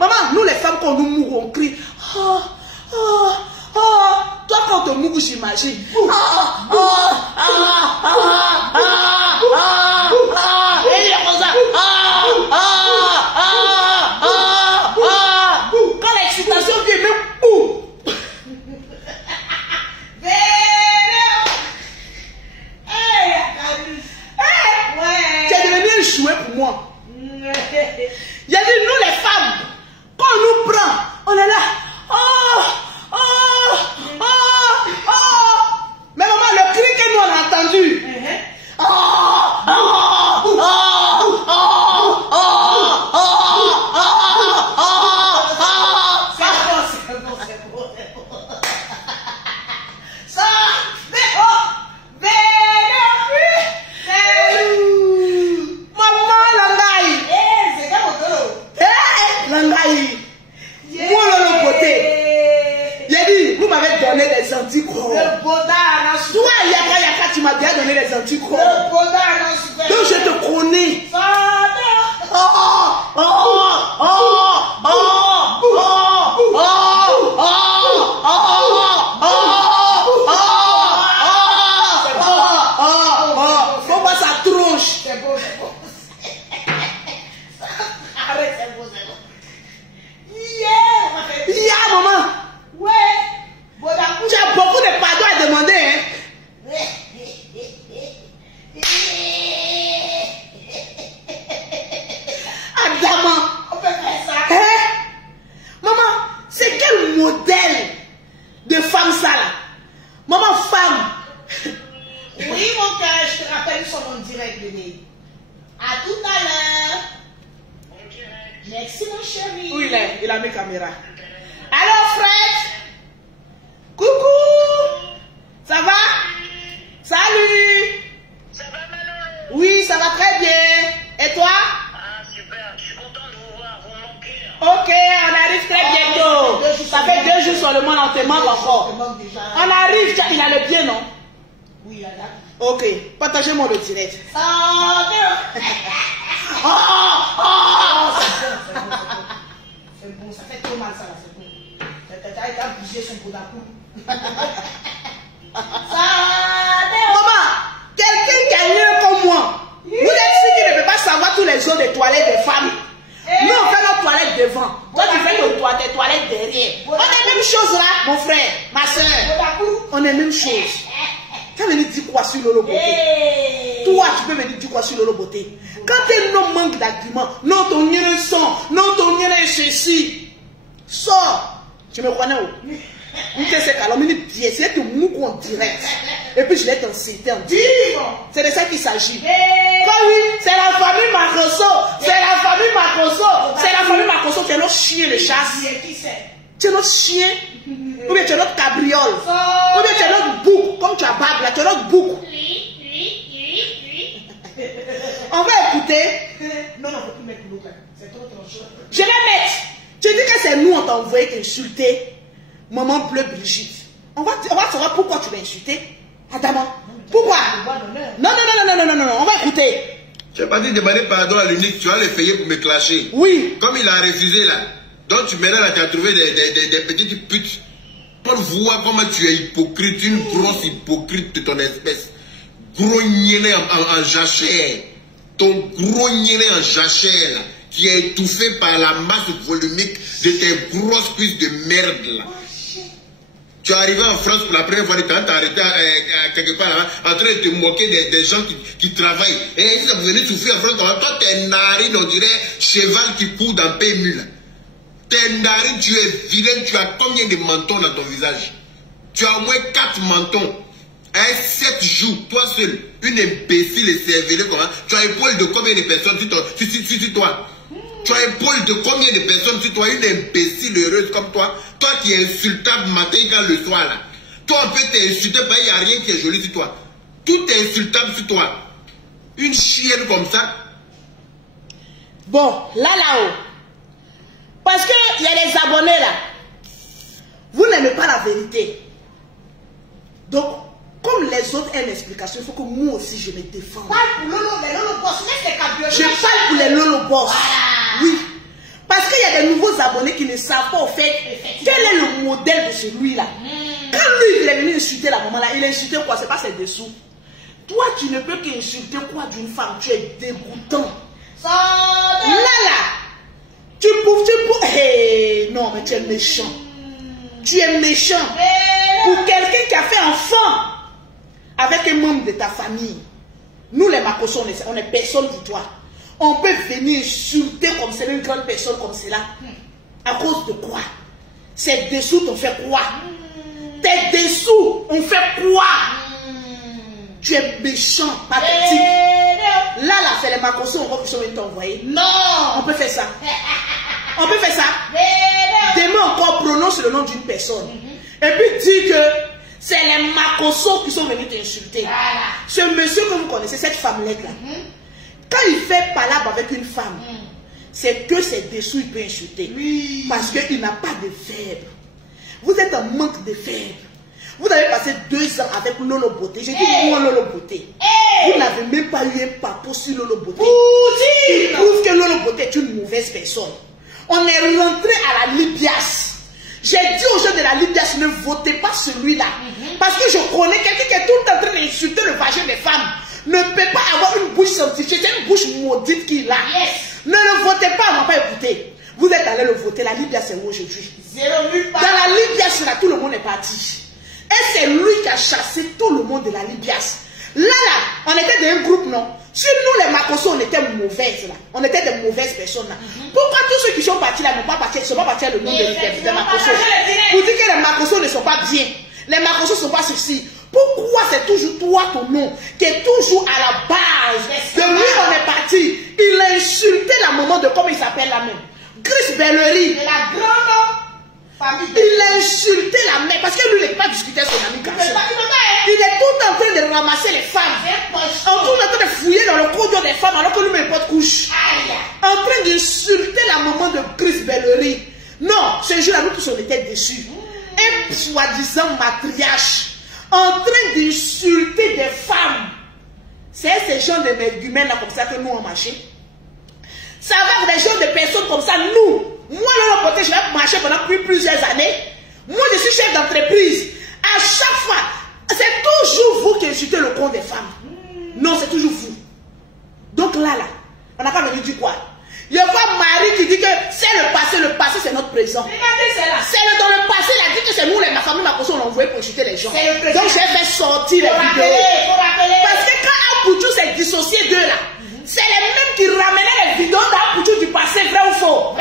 Maman, nous les femmes, quand nous mourons, on crie. Oh, oh, oh. Toi, quand on te mougou, j'imagine. Oh, oh, oh, oh, oh, oh. Et il est comme ça. Oh, oh, oh, oh, oh. Quand l'excitation vient, même ouh. Tu es devenu un jouet pour moi. Il a dit, nous les femmes, quand on nous prend, on est là. Oh, oh, oh, oh. Mais maman, le cri que nous on a entendu. Oh, oh, oh, oh, oh, oh, c'est bon. Ça, mais oh, maman, Langaï. c'est comme Eh, Langaï. Moi, le côté. Il a dit, vous m'avez donné des anticorps. le boda, Toi, Yaka, tu m'as déjà donné des anticorps. le boda, Donc, je te connais. Father. Oh, oh, oh, oh, oh, oh, oh, oh, oh, faut pas sa tronche. C'est bon. Arrête, c'est bon. Ya, maman, Ouais. Boda, tu as beaucoup de pardon à demander, hein. Adama, on peut faire ça. hein? Maman, c'est quel modèle de femme ça là? Maman, femme. Oui, mon cœur, je te rappelle son nom direct, Denis. À tout à l'heure. Merci, mon chéri. Où il a mis caméra. Alors, Fred? Coucou. Ça va? Salut. Ça va, Manon? Oui, ça va très bien. Et toi? Ah, super, je suis content de vous voir, vous manquez. Ok, on arrive très bientôt. Ça fait 2 jours seulement, on te manque encore. On arrive, il a le pied, non? Oui, là. Ok, partagez-moi le direct. C'est bon, ça fait trop mal ça là, c'est bon. T'as été obligé son coup d'un coup. Maman, quelqu'un qui a mieux comme moi. Vous êtes sûr qui ne peut pas savoir tous les autres des toilettes des femmes. Nous, on fait nos toilettes devant. Toi, tu fais tes toilettes derrière. On est même chose là, mon frère, ma soeur. On est même chose. Tu vas venir dire quoi sur Lolo Beauté? Toi, tu peux venir dire quoi sur Lolo Beauté? Quand un homme manque d'arguments, non, ton nez est son, non, ton nez est ceci. Sors. Tu me connais où? C'est de mou en direct. Et puis je l'ai incité en direct. C'est de ça qu'il s'agit. Oui, c'est la famille Makoso. C'est la famille Makoso. C'est la famille Makoso. Tu es notre chien de chasse. Tu es notre chien. Ou bien tu es notre cabriole. Ou bien tu es notre bouc. Comme tu as Bab là, tu es notre bouc. On va écouter. Non, non, faut plus mettre l'eau. C'est trop chaud. Je vais mettre. Tu dis que c'est nous, on t'a envoyé insulter Maman Bleu Brigitte. On va savoir pourquoi tu l'as insulté. Adama. Pourquoi? Non, on va écouter. Tu n'as pas dit demander pardon à l'unique, tu vas le payer pour me clasher. Oui. Comme il a refusé là. Donc tu maintenant là, tu as trouvé des petites putes. Pour voir comment tu es hypocrite, une grosse hypocrite de ton espèce. Gros niainé en jachère. Ton gros niainé en jachère là, qui est étouffé par la masse volumique de tes grosses cuisses de merde là. Tu es arrivé en France pour la première fois, tu t'es arrêté quelque part là, en train de te moquer des gens qui travaillent. Et si vous venez souffrir en France, toi tes narines, on dirait cheval qui court dans PMU là. Tes narines, tu es vilaine, tu as combien de mentons dans ton visage? Tu as au moins 4 mentons. 7 jours, toi seul, une imbécile et cervelée comme ça. Tu as épaule de combien de personnes sur toi? Tu as un pôle de combien de personnes sur toi? Une imbécile heureuse comme toi. Toi qui es insultable matin quand le soir là. Toi on peut t'insulter, il n'y a rien qui est joli sur toi. Tout est insultable sur toi. Une chienne comme ça. Bon, là-haut. Parce qu'il y a les abonnés là. Vous n'aimez pas la vérité. Donc, comme les autres aiment l'explication, il faut que moi aussi je me défende. Parle pour les Lolo Boss. Je parle pour les Lolo Boss. Voilà. Oui. Parce qu'il y a des nouveaux abonnés qui ne savent pas au fait quel est le modèle de celui-là. Quand lui il est venu insulter la maman là, il a insulté quoi? C'est pas ses dessous. Toi tu ne peux qu'insulter quoi d'une femme? Tu es dégoûtant. Là, tu peux. Hey, non, mais tu es méchant. Tu es méchant. Pour quelqu'un qui a fait enfant avec un membre de ta famille. Nous les Makosso, on est personne pour toi. On peut venir insulter comme c'est une grande personne comme cela. À cause de quoi? Ces dessous t'ont fait quoi? Tes dessous ont fait quoi? Tu es méchant, pathétique. Là, c'est les Makosso encore qui sont venus t'envoyer. Non! On peut faire ça. On peut faire ça. Demain encore prononce le nom d'une personne. Et puis dis que c'est les Makosso qui sont venus t'insulter. Ce monsieur que vous connaissez, cette femme-là, quand il fait palabre avec une femme, c'est que ses dessous il peut insulter. Oui. Parce qu'il n'a pas de verbe. Vous êtes en manque de verbe. Vous avez passé 2 ans avec Lolo Beauté. J'ai dit moi Lolo Beauté. Vous n'avez même pas eu un papo sur Lolo Beauté. Il prouve que Lolo Beauté est une mauvaise personne. On est rentré à la Libias. J'ai dit aux gens de la Libias, ne votez pas celui-là. Parce que je connais quelqu'un qui est tout le temps en train d'insulter le vagin des femmes. Ne peut pas avoir une bouche scientifique. C'est une bouche maudite qu'il a. Ne le votez pas, on va pas écouter. Vous êtes allé le voter. La Libias c'est où aujourd'hui? Dans la Libias, là, tout le monde est parti. Et c'est lui qui a chassé tout le monde de la Libias. Là, on était dans un groupe, non? Sur nous, les Makosso, on était mauvaises, là. On était des mauvaises personnes, là. Pourquoi tous ceux qui sont partis là ne sont pas partis, à le nom des Makosso? Vous dites que les Makosso ne sont pas bien. Les Makosso ne sont pas ceci. Pourquoi c'est toujours toi, ton nom, qui est toujours à la base? De lui, on est parti. Il a insulté la maman de comment il s'appelle la même. Chris Bellery. De la grande famille. Il a insulté la mère parce que lui, il n'est pas discuté avec son ami Garçon. Il est tout en train de ramasser les femmes. Tout en train de fouiller dans le corps des femmes alors que lui, il n'est pas de couche. En train d'insulter la maman de Chris Bellery. Non, ce jour-là, nous tous, on était déçus. Un soi-disant matriarche en train d'insulter des femmes. C'est ces gens de mérgumènes là comme ça que nous on marché. Ça va des gens de personnes comme ça, nous. Moi, là, je vais marcher pendant plusieurs années. Moi, je suis chef d'entreprise. À chaque fois, c'est toujours vous qui insultez le compte des femmes. Non, c'est toujours vous. Donc là, on n'a pas venu dire quoi? Il y a pas Marie qui dit que c'est le passé c'est notre présent. C'est dans le passé, il a dit que c'est nous, les ma famille, ma personne, on envoyé pour insulter les gens. Donc j'ai fait sortir les vidéos. Parce que quand Apoutou s'est dissocié d'eux là, c'est les mêmes qui ramenaient les vidéos d'Apoutou du passé, vrai ou faux?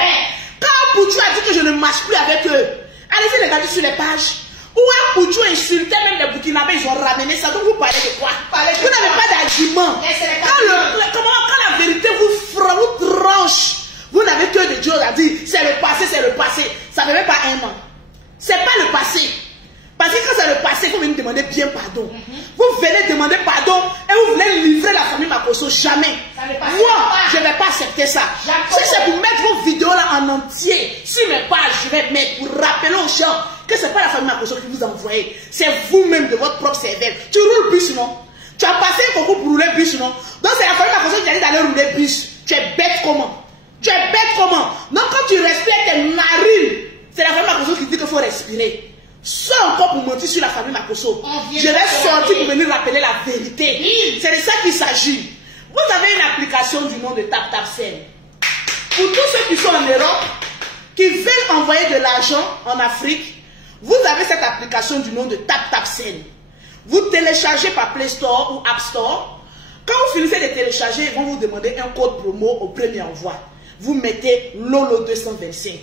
Quand Apoutou a dit que je ne marche plus avec eux, allez-y regarder sur les pages. Où Apoutou insultait même les Burkinabés, ils ont ramené ça. Donc vous parlez de quoi? Vous n'avez pas d'argument. Quand la vérité vous tranche, vous n'avez que des choses à dire. C'est le passé, c'est le passé. Ça ne fait pas un an. C'est pas le passé. Parce que quand c'est le passé, il faut venir demander bien pardon. Vous venez demander pardon et vous venez livrer la famille Makosso. Jamais. Moi, je ne vais pas accepter ça. Si c'est pour mettre vos vidéos là en entier sur mes pages, je vais mettre pour rappeler aux gens que ce n'est pas la famille Makosso qui vous a envoyé. C'est vous-même de votre propre cervelle. Tu roules bus, non? Tu as passé un concours pour rouler bus, non? Donc c'est la famille Makosso qui a dit d'aller rouler bus. Tu es bête comment? Tu es bête comment? Donc quand tu respires tes narines, c'est la famille Makosso qui dit qu'il faut respirer. Sans encore pour mentir sur la famille Makosso. Je vais sortir pour venir rappeler la vérité. C'est de ça qu'il s'agit. Vous avez une application du nom de TapTapSend. Pour tous ceux qui sont en Europe, qui veulent envoyer de l'argent en Afrique, vous avez cette application du nom de TapTapSend. Vous téléchargez par Play Store ou App Store. Quand vous finissez de télécharger, ils vont vous demander un code promo au premier envoi. Vous mettez LOLO 225.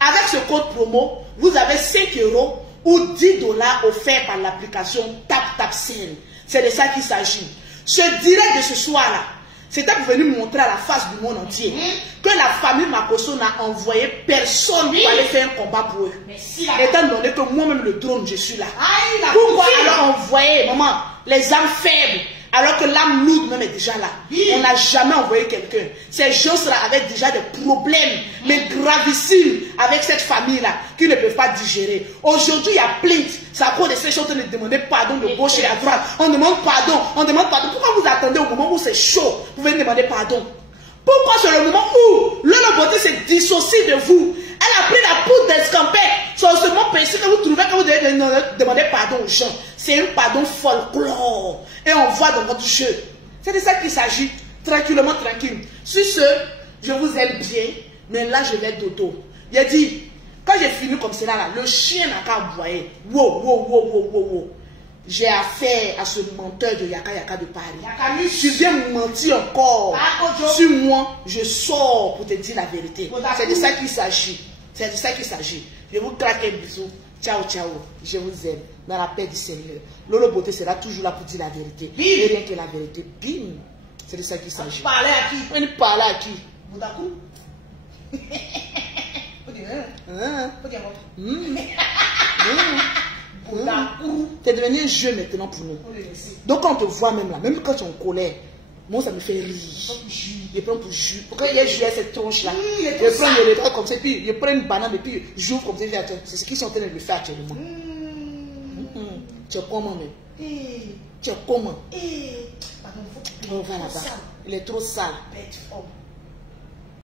Avec ce code promo, vous avez 5 € ou 10 $ offerts par l'application TapTapSend. C'est de ça qu'il s'agit. Ce direct de ce soir-là, C'était pour venir montrer à la face du monde entier que la famille Makosso n'a envoyé personne pour aller faire un combat pour eux. Étant donné que moi-même le drone, je suis là. Pourquoi alors envoyer, maman, les âmes faibles, alors que l'âme lourde même est déjà là? On n'a jamais envoyé quelqu'un. Ces gens-là avaient déjà des problèmes, mais gravissimes, avec cette famille-là, qui ne peuvent pas digérer. Aujourd'hui, il y a plainte. C'est à cause de ces choses de demander pardon de gauche et à droite. On demande pardon, on demande pardon. Pourquoi vous attendez au moment où c'est chaud? Vous venez demander pardon. Pourquoi c'est le moment où Lolo Beauté se dissocie de vous? Elle a pris la poudre d'escampette. C'est seulement péché que vous trouvez que vous devez demander pardon aux gens. C'est un pardon folklore. Et on voit dans votre jeu. C'est de ça qu'il s'agit. Tranquillement, tranquille. Sur ce, je vous aime bien. Mais là, je vais dodo. Il a dit, quand j'ai fini comme cela, là, le chien n'a qu'à aboyer. Wow, wow, wow, wow, wow, wow. J'ai affaire à ce menteur de Yaka Yaka de Paris. Tu viens me mentir encore. Sur moi, je sors pour te dire la vérité. C'est de ça qu'il s'agit. C'est de ça qu'il s'agit. Je vous claque un bisou. Ciao, ciao. Je vous aime. Dans la paix du Seigneur. Lolo Beauté sera toujours là pour dire la vérité. Et rien que la vérité. Bim. C'est de ça qu'il s'agit. Parler à qui? On parle à qui? Boudakou. C'est devenu un jeu maintenant pour nous. Donc quand on te voit même là, même quand tu es en colère, moi ça me fait rire. Je prends pour jus. Pourquoi il y a jus à cette tronche là? Je prends le lettre comme ça, puis je prends une banane et puis j'ouvre comme ça. C'est ce qu'ils sont en train de me faire actuellement. Tu es comment même? Tu es comment? On va là-bas. Il est trop sale.